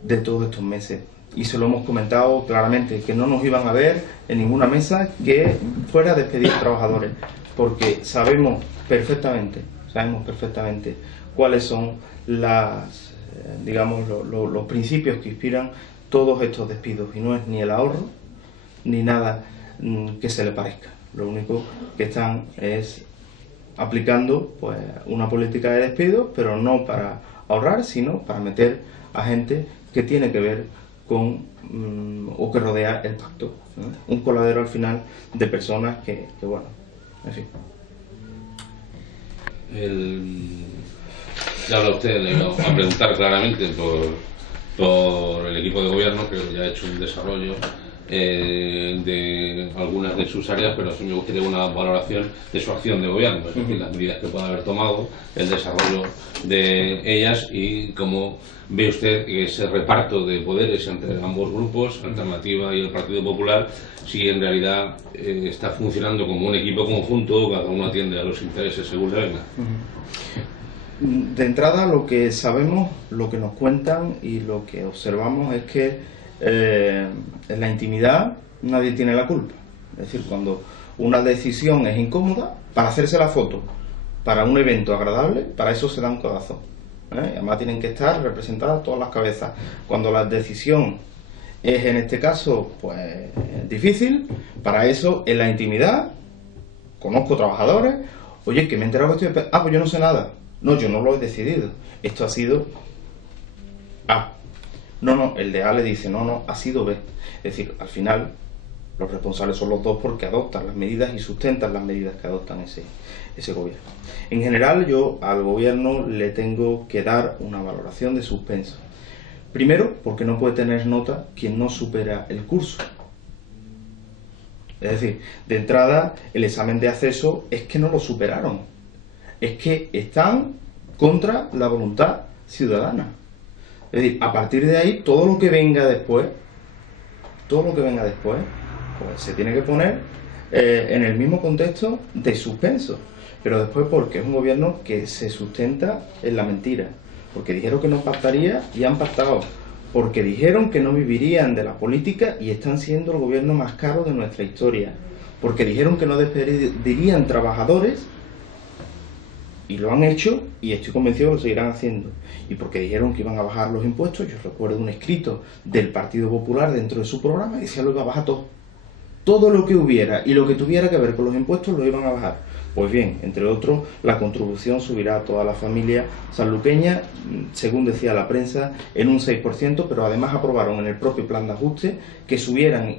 de todos estos meses, y se lo hemos comentado claramente, que no nos iban a ver en ninguna mesa que fuera a despedir trabajadores, porque sabemos perfectamente cuáles son los principios que inspiran todos estos despidos, y no es ni el ahorro ni nada que se le parezca. Lo único que están es aplicando pues una política de despido, pero no para ahorrar, sino para meter a gente que tiene que ver con o que rodea el pacto, ¿no? Un coladero al final de personas que bueno, en fin. Ya habla usted, le voy a preguntar claramente por el equipo de gobierno, que ya ha hecho un desarrollo de algunas de sus áreas, pero sí me gustaría una valoración de su acción de gobierno, es decir, las medidas que pueda haber tomado, el desarrollo de ellas y cómo ve usted ese reparto de poderes entre ambos grupos, Alternativa y el Partido Popular, si en realidad está funcionando como un equipo conjunto, cada uno atiende a los intereses según le venga. De entrada, lo que sabemos, lo que nos cuentan y lo que observamos es que en la intimidad nadie tiene la culpa. Es decir, cuando una decisión es incómoda, para hacerse la foto, para un evento agradable, para eso se da un codazo. Además tienen que estar representadas todas las cabezas. Cuando la decisión es, en este caso, pues difícil, para eso, en la intimidad, conozco trabajadores, oye, que me he enterado que estoy... pues yo no sé nada. No, yo no lo he decidido. Esto ha sido A. No, el de A le dice, no, ha sido B. Es decir, al final, los responsables son los dos porque adoptan las medidas y sustentan las medidas que adoptan ese gobierno. En general, yo al gobierno le tengo que dar una valoración de suspenso. Primero, porque no puede tener nota quien no supera el curso. Es decir, de entrada, el examen de acceso es que no lo superaron. Es que están contra la voluntad ciudadana. Es decir, a partir de ahí, todo lo que venga después, pues se tiene que poner en el mismo contexto de suspenso. Pero después porque es un gobierno que se sustenta en la mentira. Porque dijeron que no pactaría y han pactado. porque dijeron que no vivirían de la política y están siendo el gobierno más caro de nuestra historia, porque dijeron que no despedirían trabajadores y lo han hecho, y estoy convencido que lo seguirán haciendo, y porque dijeron que iban a bajar los impuestos. Yo recuerdo un escrito del Partido Popular dentro de su programa y decía lo iba a bajar todo lo que hubiera y lo que tuviera que ver con los impuestos lo iban a bajar. Pues bien, entre otros, la contribución subirá a toda la familia sanluqueña, según decía la prensa, en un 6%, pero además aprobaron en el propio plan de ajuste que subieran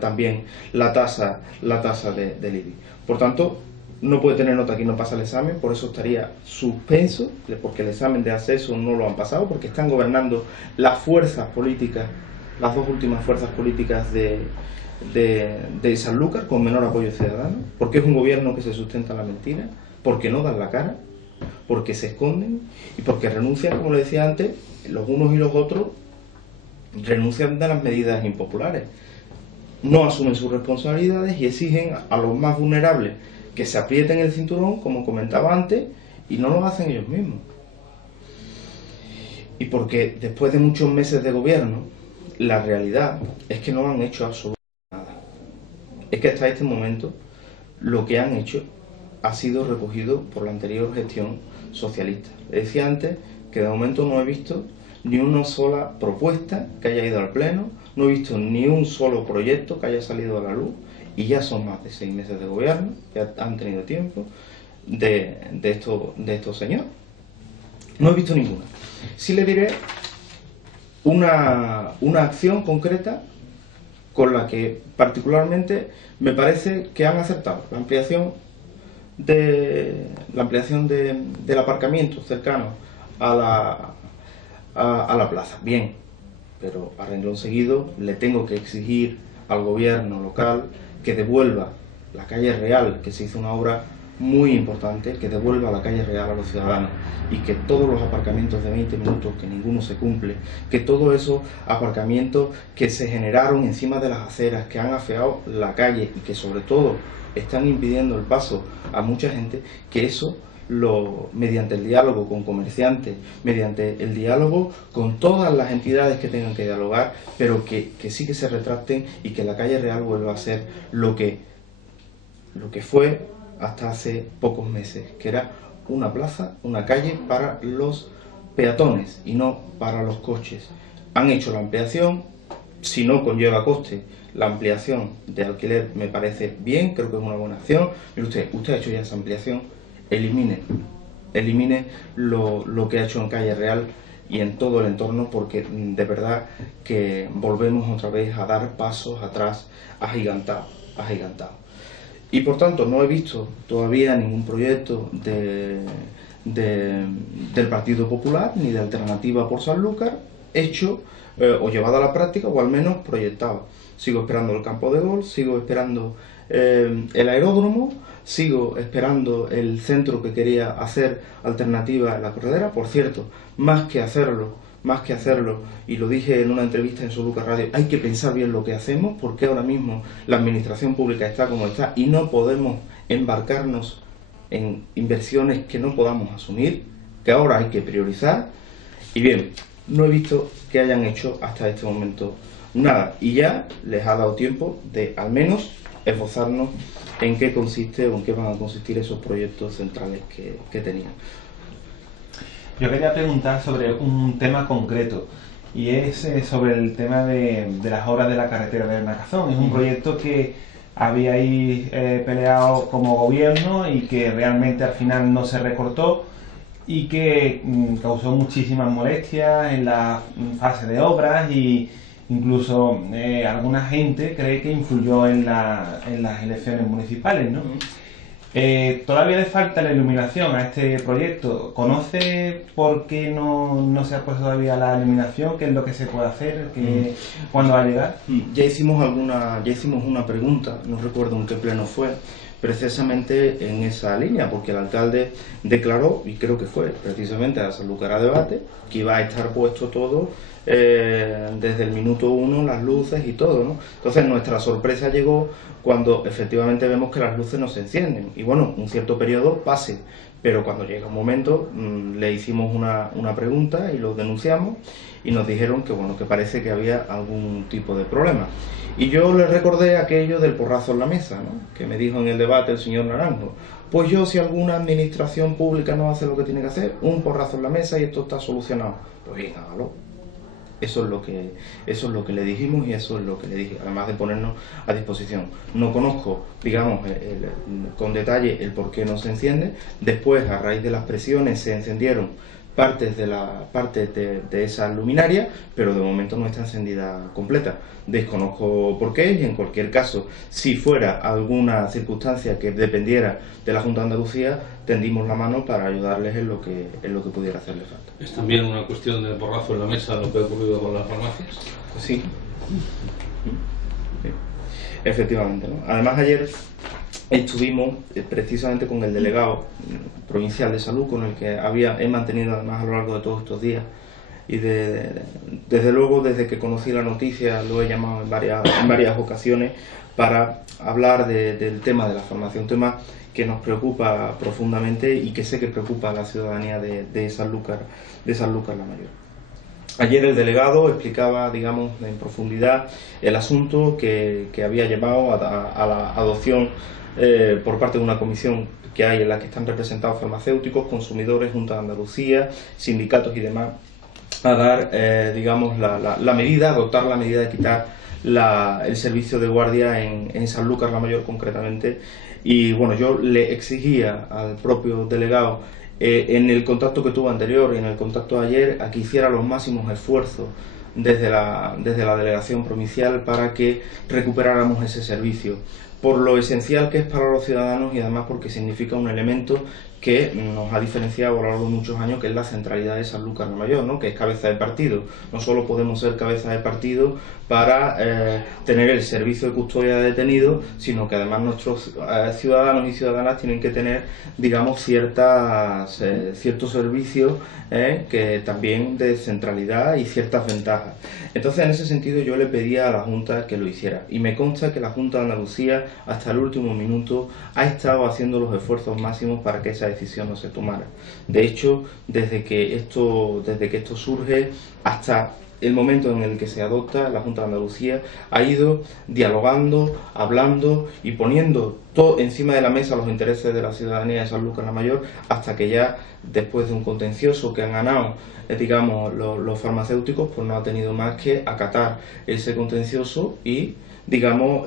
también la tasa del IBI. Por tanto, no puede tener nota que no pasa el examen, por eso estaría suspenso, porque el examen de acceso no lo han pasado, porque están gobernando las fuerzas políticas, las dos últimas fuerzas políticas de Sanlúcar con menor apoyo ciudadano, porque es un gobierno que se sustenta en la mentira, porque no dan la cara, porque se esconden y porque renuncian, como le decía antes, los unos y los otros renuncian de las medidas impopulares, no asumen sus responsabilidades y exigen a los más vulnerables que se aprieten el cinturón, como comentaba antes, y no lo hacen ellos mismos. Y porque después de muchos meses de gobierno, la realidad es que no han hecho absolutamente nada. Es que hasta este momento lo que han hecho ha sido recogido por la anterior gestión socialista. Le decía antes que de momento no he visto ni una sola propuesta que haya ido al Pleno, no he visto ni un solo proyecto que haya salido a la luz, y ya son más de 6 meses de gobierno, ya han tenido tiempo de estos señores. No he visto ninguna. Sí le diré una acción concreta con la que particularmente me parece que han acertado: la ampliación del aparcamiento cercano a la plaza. Bien, pero a renglón seguido le tengo que exigir al gobierno local que devuelva la calle Real, que se hizo una obra muy importante, que devuelva la calle Real a los ciudadanos, y que todos los aparcamientos de 20 minutos, que ninguno se cumple, que todos esos aparcamientos que se generaron encima de las aceras, que han afeado la calle y que sobre todo están impidiendo el paso a mucha gente, que eso mediante el diálogo con comerciantes, mediante el diálogo con todas las entidades que tengan que dialogar, pero que sí que se retracten y que la calle Real vuelva a ser lo que fue hasta hace pocos meses, que era una plaza, una calle para los peatones y no para los coches. Han hecho la ampliación, si no conlleva coste, la ampliación de alquiler me parece bien, creo que es una buena acción. Mire usted ha hecho ya esa ampliación, elimine lo que ha hecho en calle Real y en todo el entorno, porque de verdad que volvemos otra vez a dar pasos atrás agigantados. Y por tanto no he visto todavía ningún proyecto del Partido Popular ni de Alternativa por Sanlúcar hecho o llevado a la práctica, o al menos proyectado. Sigo esperando el campo de golf, sigo esperando el aeródromo, sigo esperando el centro que quería hacer Alternativa en la Corredera. Por cierto, más que hacerlo, y lo dije en una entrevista en Sanlúcar Radio, hay que pensar bien lo que hacemos, porque ahora mismo la administración pública está como está y no podemos embarcarnos en inversiones que no podamos asumir, que ahora hay que priorizar. Y bien, no he visto que hayan hecho hasta este momento nada, y ya les ha dado tiempo de al menos esbozarnos en qué consiste o en qué van a consistir esos proyectos centrales que tenían. Yo quería preguntar sobre un tema concreto, y es sobre el tema de las obras de la carretera de Nacazón. Es un proyecto que habíais peleado como gobierno y que realmente al final no se recortó y que causó muchísimas molestias en la fase de obras, y incluso alguna gente cree que influyó en las elecciones municipales, ¿no? Todavía le falta la iluminación a este proyecto. ¿Conoce por qué no se ha puesto todavía la iluminación? ¿Qué es lo que se puede hacer? ¿Cuándo va a llegar? Ya hicimos una pregunta, no recuerdo en qué pleno fue, precisamente en esa línea, porque el alcalde declaró, y creo que fue precisamente a Sanlúcar a debate, que iba a estar puesto todo desde el minuto 1, las luces y todo, ¿no? Entonces nuestra sorpresa llegó cuando efectivamente vemos que las luces no se encienden, y bueno, un cierto periodo pase, Pero cuando llega un momento le hicimos una pregunta y lo denunciamos y nos dijeron que bueno, que parece que había algún tipo de problema. Y yo les recordé aquello del porrazo en la mesa, ¿no?, que me dijo en el debate el señor Naranjo. Pues yo, si alguna administración pública no hace lo que tiene que hacer, un porrazo en la mesa y esto está solucionado. Pues bien, hágalo. Eso es lo que le dijimos y eso es lo que le dije, además de ponernos a disposición. No conozco, digamos, con detalle el por qué no se enciende. Después, a raíz de las presiones, se encendieron partes de esa luminaria, pero de momento no está encendida completa. Desconozco por qué, y en cualquier caso, si fuera alguna circunstancia que dependiera de la Junta de Andalucía, tendimos la mano para ayudarles en lo que pudiera hacerle falta. ¿Es también una cuestión de porrazo en la mesa lo que ha ocurrido con las farmacias? Sí. Sí. Efectivamente, ¿no? Además, ayer estuvimos precisamente con el delegado provincial de salud, con el que he mantenido además a lo largo de todos estos días, y desde luego, desde que conocí la noticia, lo he llamado en varias ocasiones para hablar del tema de la farmacia, un tema que nos preocupa profundamente y que sé que preocupa a la ciudadanía de Sanlúcar la Mayor. Ayer el delegado explicaba, digamos, en profundidad el asunto que había llevado a la adopción por parte de una comisión que hay en la que están representados farmacéuticos, consumidores, Junta de Andalucía, sindicatos y demás, a dar, digamos, la medida, adoptar la medida de quitar el servicio de guardia en Sanlúcar la Mayor concretamente. Y bueno, yo le exigía al propio delegado, en el contacto que tuvo anterior y en el contacto de ayer, a que hiciera los máximos esfuerzos desde la delegación provincial para que recuperáramos ese servicio, por lo esencial que es para los ciudadanos y además porque significa un elemento que nos ha diferenciado a lo largo de muchos años, que es la centralidad de Sanlúcar la Mayor, ¿no?, que es cabeza de partido. No solo podemos ser cabeza de partido para tener el servicio de custodia de detenidos, sino que además nuestros ciudadanos y ciudadanas tienen que tener, digamos, ciertos servicios que también de centralidad y ciertas ventajas. Entonces, en ese sentido, yo le pedía a la Junta que lo hiciera, y me consta que la Junta de Andalucía hasta el último minuto ha estado haciendo los esfuerzos máximos para que esa decisión no se tomara. De hecho, desde que esto surge hasta el momento en el que se adopta, la Junta de Andalucía ha ido dialogando, hablando y poniendo todo encima de la mesa los intereses de la ciudadanía de Sanlúcar la Mayor, hasta que ya, después de un contencioso que han ganado, digamos, los farmacéuticos, pues no ha tenido más que acatar ese contencioso y, digamos,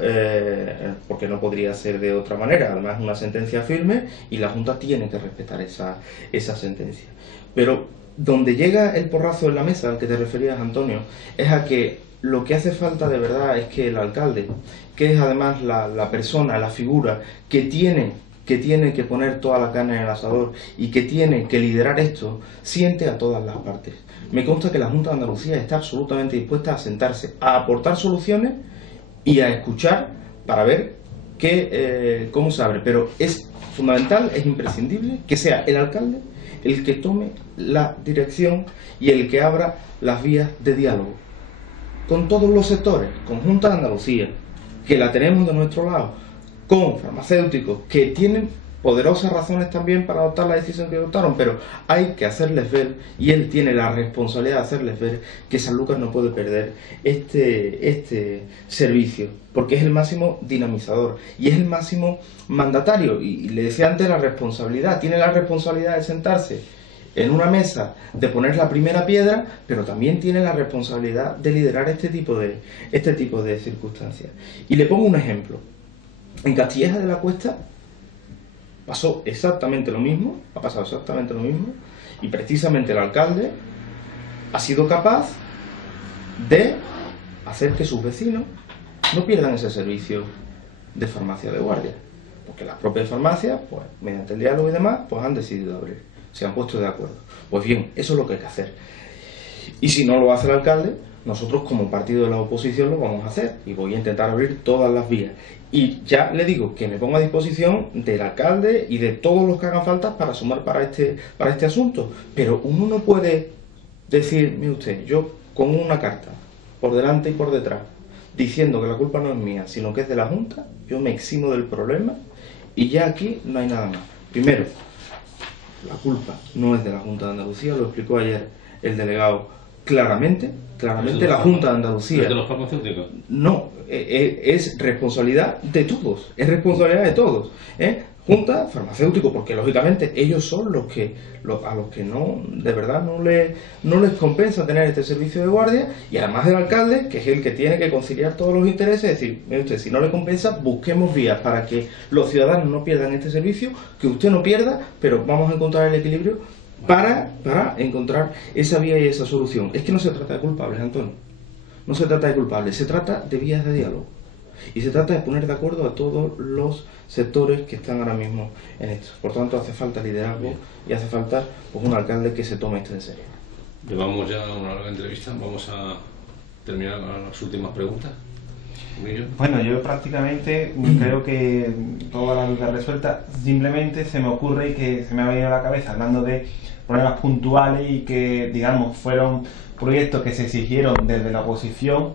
porque no podría ser de otra manera. Además, es una sentencia firme y la Junta tiene que respetar esa sentencia. Pero donde llega el porrazo en la mesa al que te referías, Antonio, es a que lo que hace falta de verdad es que el alcalde, que es además la persona, la figura que tiene que poner toda la carne en el asador y que tiene que liderar esto, siente a todas las partes. Me consta que la Junta de Andalucía está absolutamente dispuesta a sentarse, a aportar soluciones y a escuchar para ver cómo se abre. Pero es fundamental, es imprescindible que sea el alcalde el que tome la dirección y el que abra las vías de diálogo con todos los sectores, con Junta de Andalucía, que la tenemos de nuestro lado, con farmacéuticos que tienen poderosas razones también para adoptar la decisión que adoptaron, pero hay que hacerles ver, y él tiene la responsabilidad de hacerles ver, que Sanlúcar no puede perder este servicio, porque es el máximo dinamizador y es el máximo mandatario. Y le decía antes, la responsabilidad, tiene la responsabilidad de sentarse en una mesa, de poner la primera piedra, pero también tiene la responsabilidad de liderar este tipo de circunstancias. Y le pongo un ejemplo. En Castilleja de la Cuesta pasó exactamente lo mismo, ha pasado exactamente lo mismo, y precisamente el alcalde ha sido capaz de hacer que sus vecinos no pierdan ese servicio de farmacia de guardia, porque las propias farmacias, pues mediante el diálogo y demás, pues han decidido abrir, se han puesto de acuerdo. Pues bien, eso es lo que hay que hacer. Y si no lo hace el alcalde, nosotros como partido de la oposición lo vamos a hacer, y voy a intentar abrir todas las vías. Y ya le digo que me pongo a disposición del alcalde y de todos los que hagan falta para sumar para este asunto. Pero uno no puede decir, mire usted, yo con una carta por delante y por detrás, diciendo que la culpa no es mía, sino que es de la Junta, yo me eximo del problema y ya aquí no hay nada más. Primero, la culpa no es de la Junta de Andalucía, lo explicó ayer el delegado claramente la Junta de Andalucía. ¿Es de los farmacéuticos? No, es responsabilidad de todos, es responsabilidad de todos, Junta, farmacéutico, porque lógicamente ellos son a los que no, de verdad no les compensa tener este servicio de guardia, y además del alcalde, que es el que tiene que conciliar todos los intereses, es decir, mire usted, si no le compensa, busquemos vías para que los ciudadanos no pierdan este servicio, que usted no pierda, pero vamos a encontrar el equilibrio para encontrar esa vía y esa solución. Es que no se trata de culpables, Antonio, no se trata de culpables, se trata de vías de diálogo. Y se trata de poner de acuerdo a todos los sectores que están ahora mismo en esto. Por tanto, hace falta liderazgo y hace falta pues, un alcalde que se tome esto en serio. Llevamos ya una larga entrevista, vamos a terminar las últimas preguntas. Bueno, yo prácticamente creo que toda la duda resuelta. Simplemente se me ocurre y que se me ha venido a la cabeza hablando de problemas puntuales y que, digamos, fueron proyectos que se exigieron desde la oposición,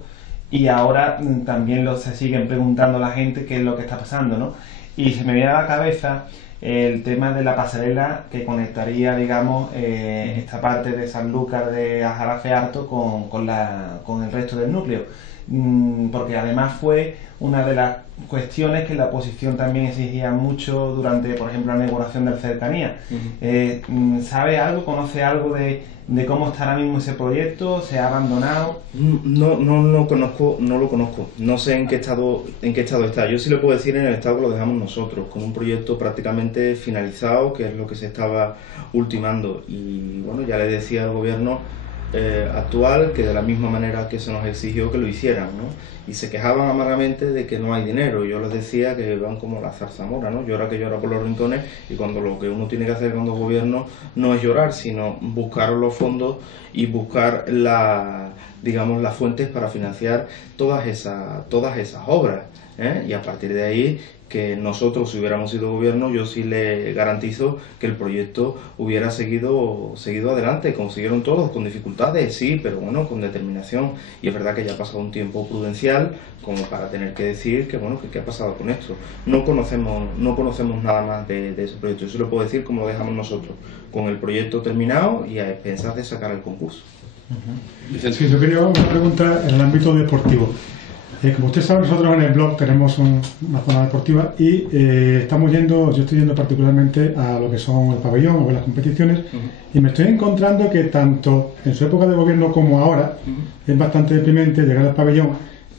y ahora también se siguen preguntando la gente qué es lo que está pasando, ¿no? Y se me viene a la cabeza el tema de la pasarela que conectaría, digamos, esta parte de Sanlúcar de Aljarafe Alto con el resto del núcleo, porque además fue una de las cuestiones que la oposición también exigía mucho durante, por ejemplo, la inauguración del Cercanía. ¿Sabe algo, conoce algo de cómo está ahora mismo ese proyecto? ¿Se ha abandonado? No lo conozco, no sé en qué estado está. Yo sí le puedo decir en el estado que lo dejamos nosotros, con un proyecto prácticamente finalizado, que es lo que se estaba ultimando. Y bueno, ya le decía al gobierno actual que de la misma manera que se nos exigió que lo hicieran, ¿no? Y se quejaban amargamente de que no hay dinero. Yo les decía que van como la zarzamora, ¿no? Llora que llora por los rincones, y cuando lo que uno tiene que hacer cuando gobierno no es llorar, sino buscar los fondos y buscar digamos, las fuentes para financiar todas esas obras, y a partir de ahí, que nosotros, si hubiéramos sido gobierno, yo sí le garantizo que el proyecto hubiera seguido adelante. Consiguieron todos, con dificultades, sí, pero bueno, con determinación. Y es verdad que ya ha pasado un tiempo prudencial como para tener que decir que bueno, que qué ha pasado con esto. No conocemos nada más de ese proyecto. Eso lo puedo decir como lo dejamos nosotros, con el proyecto terminado y a expensas de sacar el concurso. Sí, yo quería una pregunta en el ámbito deportivo. Como usted sabe, nosotros en el blog tenemos una zona deportiva y yo estoy yendo particularmente a lo que son el pabellón, a ver las competiciones, y me estoy encontrando que tanto en su época de gobierno como ahora es bastante deprimente llegar al pabellón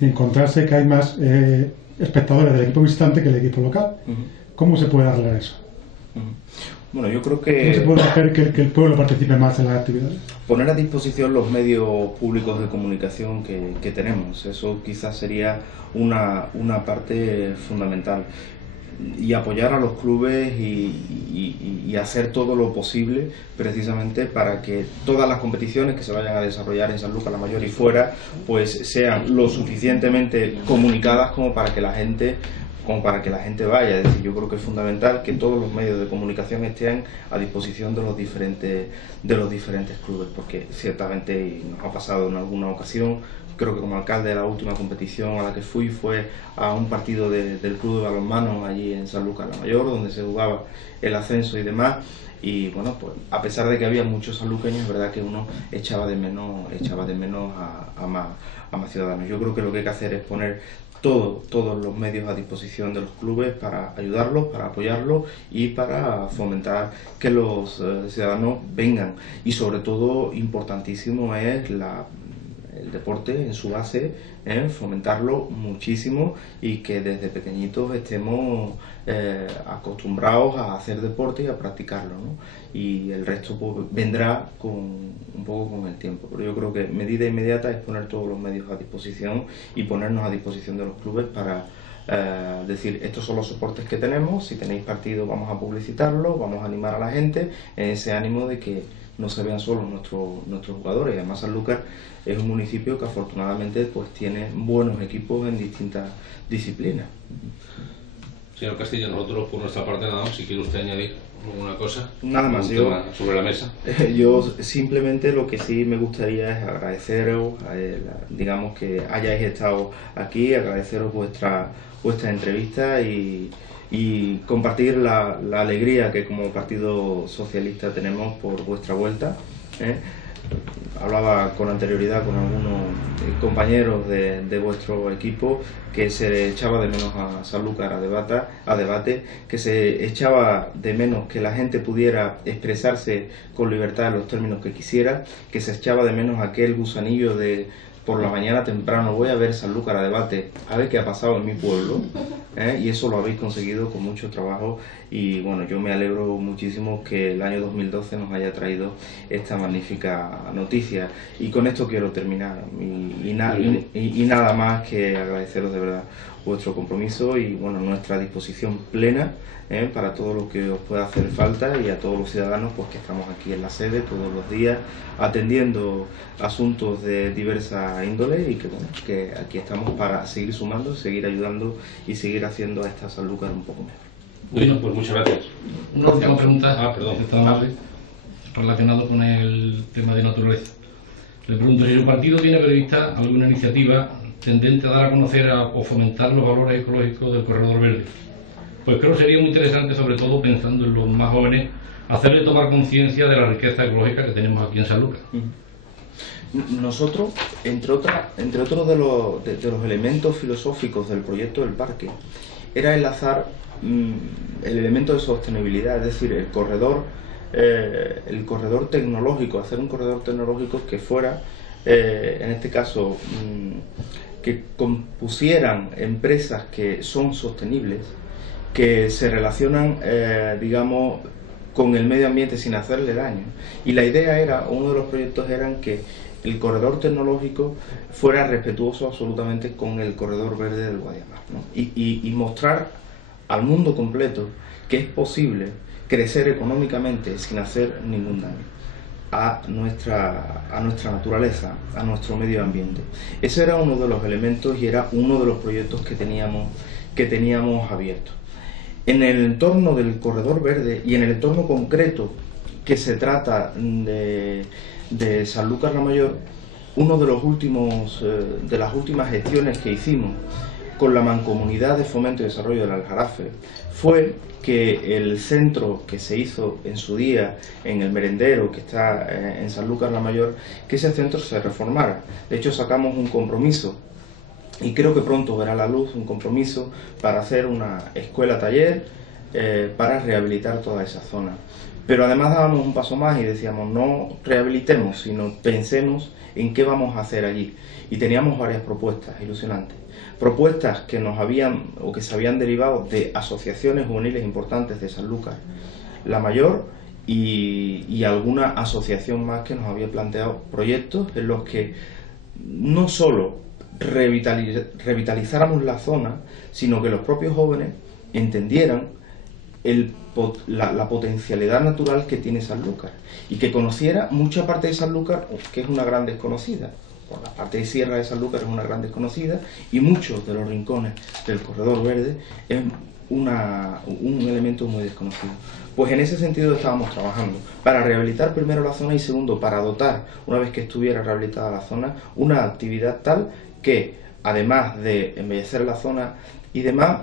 y encontrarse que hay más espectadores del equipo visitante que del equipo local. ¿Cómo se puede arreglar eso? Bueno, yo creo que... ¿Cómo se puede hacer que el pueblo participe más en las actividades? Poner a disposición los medios públicos de comunicación que tenemos, eso quizás sería una parte fundamental. Y apoyar a los clubes y hacer todo lo posible precisamente para que todas las competiciones que se vayan a desarrollar en Sanlúcar, la mayor y fuera, pues sean lo suficientemente comunicadas como para que la gente vaya. Es decir, yo creo que es fundamental que todos los medios de comunicación estén a disposición de los diferentes clubes, porque ciertamente nos ha pasado en alguna ocasión. Creo que como alcalde de la última competición a la que fui fue a un partido del club de balonmano allí en Sanlúcar la Mayor, donde se jugaba el ascenso y demás. Y bueno, pues a pesar de que había muchos sanluqueños, es verdad que uno echaba de menos a más ciudadanos. Yo creo que lo que hay que hacer es poner todos los medios a disposición de los clubes para ayudarlos, para apoyarlos y para fomentar que los ciudadanos vengan. Y sobre todo, importantísimo es el deporte en su base, fomentarlo muchísimo y que desde pequeñitos estemos acostumbrados a hacer deporte y a practicarlo, ¿no? Y el resto pues, vendrá un poco con el tiempo. Pero yo creo que medida inmediata es poner todos los medios a disposición y ponernos a disposición de los clubes para decir, estos son los soportes que tenemos, si tenéis partido vamos a publicitarlo, vamos a animar a la gente en ese ánimo de que no se vean solos nuestros jugadores. Y además Sanlúcar es un municipio que afortunadamente pues tiene buenos equipos en distintas disciplinas. Señor Castillo, nosotros por nuestra parte nada más, si quiere usted añadir alguna cosa. Nada más, sobre la mesa. Yo simplemente lo que sí me gustaría es agradeceros, digamos que hayáis estado aquí, agradeceros vuestra entrevista y compartir la alegría que como Partido Socialista tenemos por vuestra vuelta. Hablaba con anterioridad con algunos compañeros de vuestro equipo que se echaba de menos a Sanlúcar a debate, que se echaba de menos que la gente pudiera expresarse con libertad en los términos que quisiera, que se echaba de menos aquel gusanillo de por la mañana temprano voy a ver Sanlúcar a debate, a ver qué ha pasado en mi pueblo, y eso lo habéis conseguido con mucho trabajo y bueno, yo me alegro muchísimo que el año 2012 nos haya traído esta magnífica noticia y con esto quiero terminar y nada más que agradeceros de verdad vuestro compromiso y bueno, nuestra disposición plena para todo lo que os pueda hacer falta y a todos los ciudadanos pues que estamos aquí en la sede todos los días atendiendo asuntos de diversa índole y que bueno, que aquí estamos para seguir sumando, seguir ayudando y seguir haciendo a esta Sanlúcar un poco mejor. Bueno, pues muchas gracias. Una última pregunta, perdón. Relacionado con el tema de naturaleza. Le pregunto si su partido tiene prevista alguna iniciativa tendente a dar a conocer o fomentar los valores ecológicos del corredor verde. Pues creo que sería muy interesante, sobre todo pensando en los más jóvenes, hacerle tomar conciencia de la riqueza ecológica que tenemos aquí en Sanlúcar. Nosotros, entre otros de los elementos filosóficos del proyecto del parque, era enlazar el elemento de sostenibilidad, es decir, el corredor tecnológico, hacer un corredor tecnológico que fuera, en este caso, que compusieran empresas que son sostenibles, que se relacionan, digamos, con el medio ambiente sin hacerle daño. Y la idea era, uno de los proyectos eran que el corredor tecnológico fuera respetuoso absolutamente con el corredor verde del Guadiamar, ¿no? Y mostrar al mundo completo que es posible crecer económicamente sin hacer ningún daño a nuestra naturaleza, a nuestro medio ambiente. Ese era uno de los elementos y era uno de los proyectos que teníamos abiertos. En el entorno del corredor verde y en el entorno concreto que se trata de Sanlúcar la Mayor, uno de las últimas gestiones que hicimos con la Mancomunidad de Fomento y Desarrollo del Aljarafe fue que el centro que se hizo en su día en el merendero que está en Sanlúcar la Mayor, que ese centro se reformara. De hecho sacamos un compromiso y creo que pronto verá la luz un compromiso para hacer una escuela-taller para rehabilitar toda esa zona. Pero además dábamos un paso más y decíamos no rehabilitemos, sino pensemos en qué vamos a hacer allí. Y teníamos varias propuestas ilusionantes. Propuestas que nos habían o que se habían derivado de asociaciones juveniles importantes de Sanlúcar la Mayor y alguna asociación más que nos había planteado proyectos en los que no solo revitalizáramos la zona, sino que los propios jóvenes entendieran la potencialidad natural que tiene Sanlúcar y que conociera mucha parte de Sanlúcar que es una gran desconocida. Por la parte de sierra de Sanlúcar es una gran desconocida y muchos de los rincones del corredor verde es un elemento muy desconocido. Pues en ese sentido estábamos trabajando para rehabilitar primero la zona y segundo para dotar, una vez que estuviera rehabilitada la zona, una actividad tal que además de embellecer la zona y demás,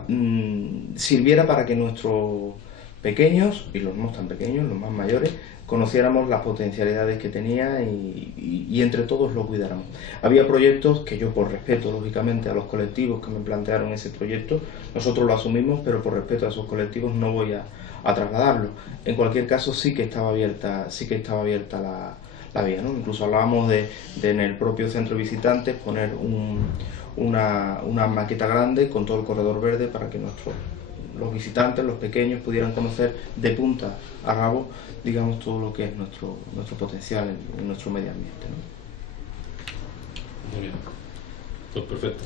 sirviera para que nuestros pequeños, y los no tan pequeños, los más mayores, conociéramos las potencialidades que tenía y entre todos lo cuidáramos. Había proyectos que yo, por respeto lógicamente a los colectivos que me plantearon ese proyecto, nosotros lo asumimos, pero por respeto a esos colectivos no voy a trasladarlo. En cualquier caso sí que estaba abierta la vía, ¿no? Incluso hablábamos de en el propio centro de visitantes poner una maqueta grande con todo el corredor verde para que los visitantes, los pequeños, pudieran conocer de punta a rabo, digamos, todo lo que es nuestro potencial en nuestro medio ambiente, ¿no? Muy bien, pues perfecto.